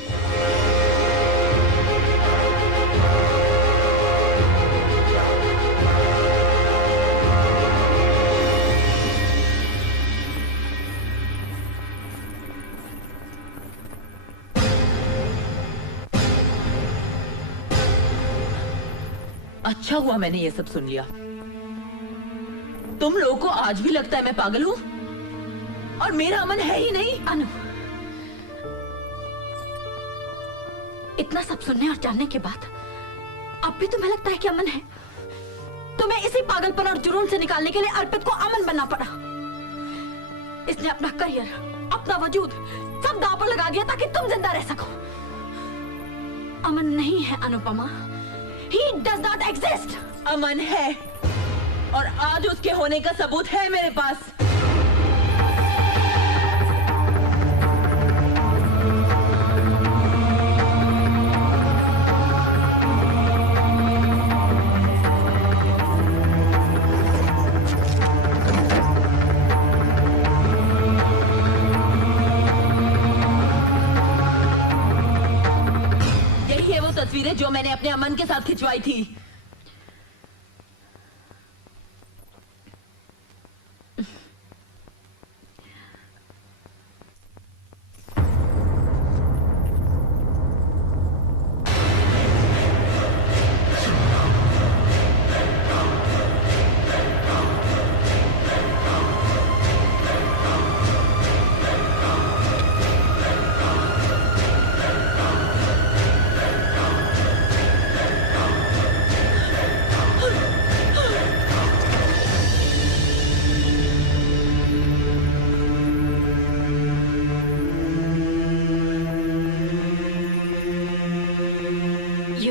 अच्छा हुआ मैंने ये सब सुन लिया। तुम लोगों को आज भी लगता है मैं पागल हूं और मेरा अमन है ही नहीं। अनु, इतना सब सुनने और जानने के बाद अब भी तुम्हें लगता है कि अमन है? तुम्हें इसी पागलपन और जुनून से निकालने के लिए अर्पित को अमन बनना पड़ा। इसने अपना करियर, अपना वजूद सब दांव पर लगा दिया ताकि तुम जिंदा रह सको। अमन नहीं है Anupama, He does not exist. अमन है और आज उसके होने का सबूत है मेरे पास। यही है वो तस्वीरें जो मैंने अपने अमन के साथ खिंचवाई थी।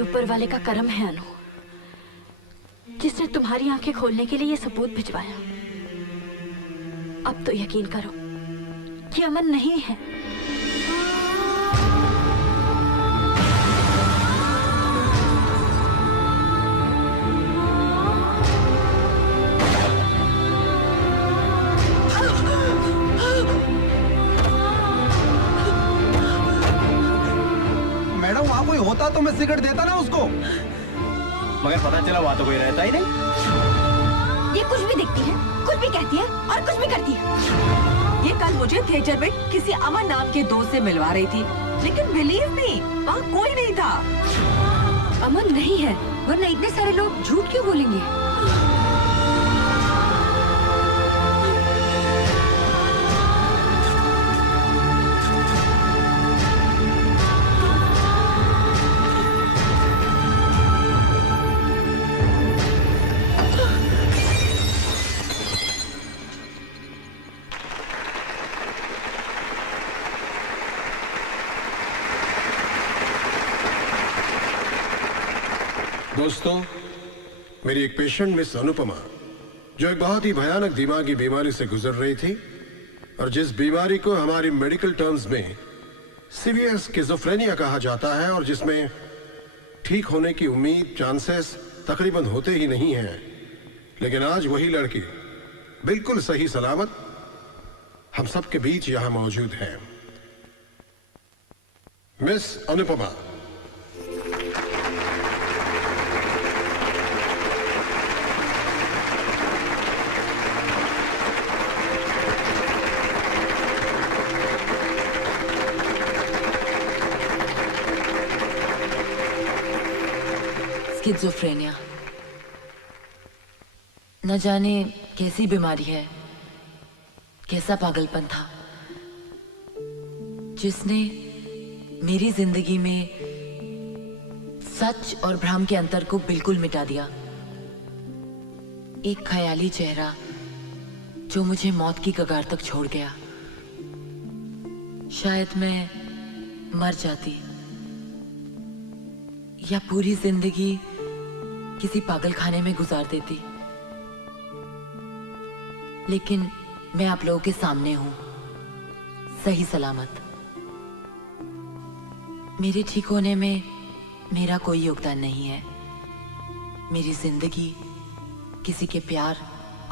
ऊपर वाले का करम है अनु, जिसने तुम्हारी आंखें खोलने के लिए ये सबूत भिजवाया। अब तो यकीन करो कि अमन नहीं है। मैडम वहाँ कोई होता तो मैं सिगरेट देता ना उसको। मगर पता चला वहाँ तो कोई रहता ही नहीं। ये कुछ भी दिखती है, कुछ भी कहती है और कुछ भी करती है। ये कल मुझे थिएटर में किसी अमन नाम के दोस्त से मिलवा रही थी, लेकिन बिलीव मी वहाँ कोई नहीं था। अमन नहीं है, वरना इतने सारे लोग झूठ क्यों बोलेंगे? दोस्तों, मेरी एक पेशेंट मिस अनुपमा, जो एक बहुत ही भयानक दिमागी बीमारी से गुजर रही थी और जिस बीमारी को हमारी मेडिकल टर्म्स में सीवियर स्किज़ोफ्रेनिया कहा जाता है और जिसमें ठीक होने की उम्मीद, चांसेस तकरीबन होते ही नहीं हैं, लेकिन आज वही लड़की बिल्कुल सही सलामत हम सबके बीच यहां मौजूद है। मिस अनुपमा। स्किज़ोफ्रेनिया न जाने कैसी बीमारी है, कैसा पागलपन था जिसने मेरी जिंदगी में सच और भ्रम के अंतर को बिल्कुल मिटा दिया। एक ख्याली चेहरा जो मुझे मौत की कगार तक छोड़ गया। शायद मैं मर जाती या पूरी जिंदगी किसी पागल खाने में गुजार देती, लेकिन मैं आप लोगों के सामने हूं, सही सलामत। मेरे ठीक होने में मेरा कोई योगदान नहीं है। मेरी जिंदगी किसी के प्यार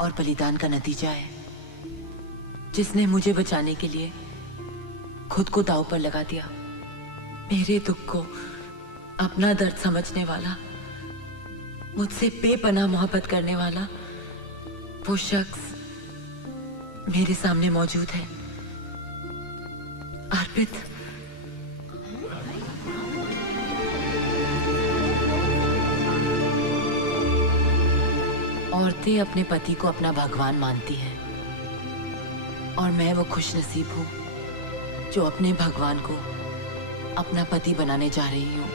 और बलिदान का नतीजा है, जिसने मुझे बचाने के लिए खुद को दांव पर लगा दिया। मेरे दुख को अपना दर्द समझने वाला, मुझसे बेपनाह मोहब्बत करने वाला वो शख्स मेरे सामने मौजूद है। अर्पित। औरतें अपने पति को अपना भगवान मानती हैं, और मैं वो खुशनसीब हूं जो अपने भगवान को अपना पति बनाने जा रही हूं।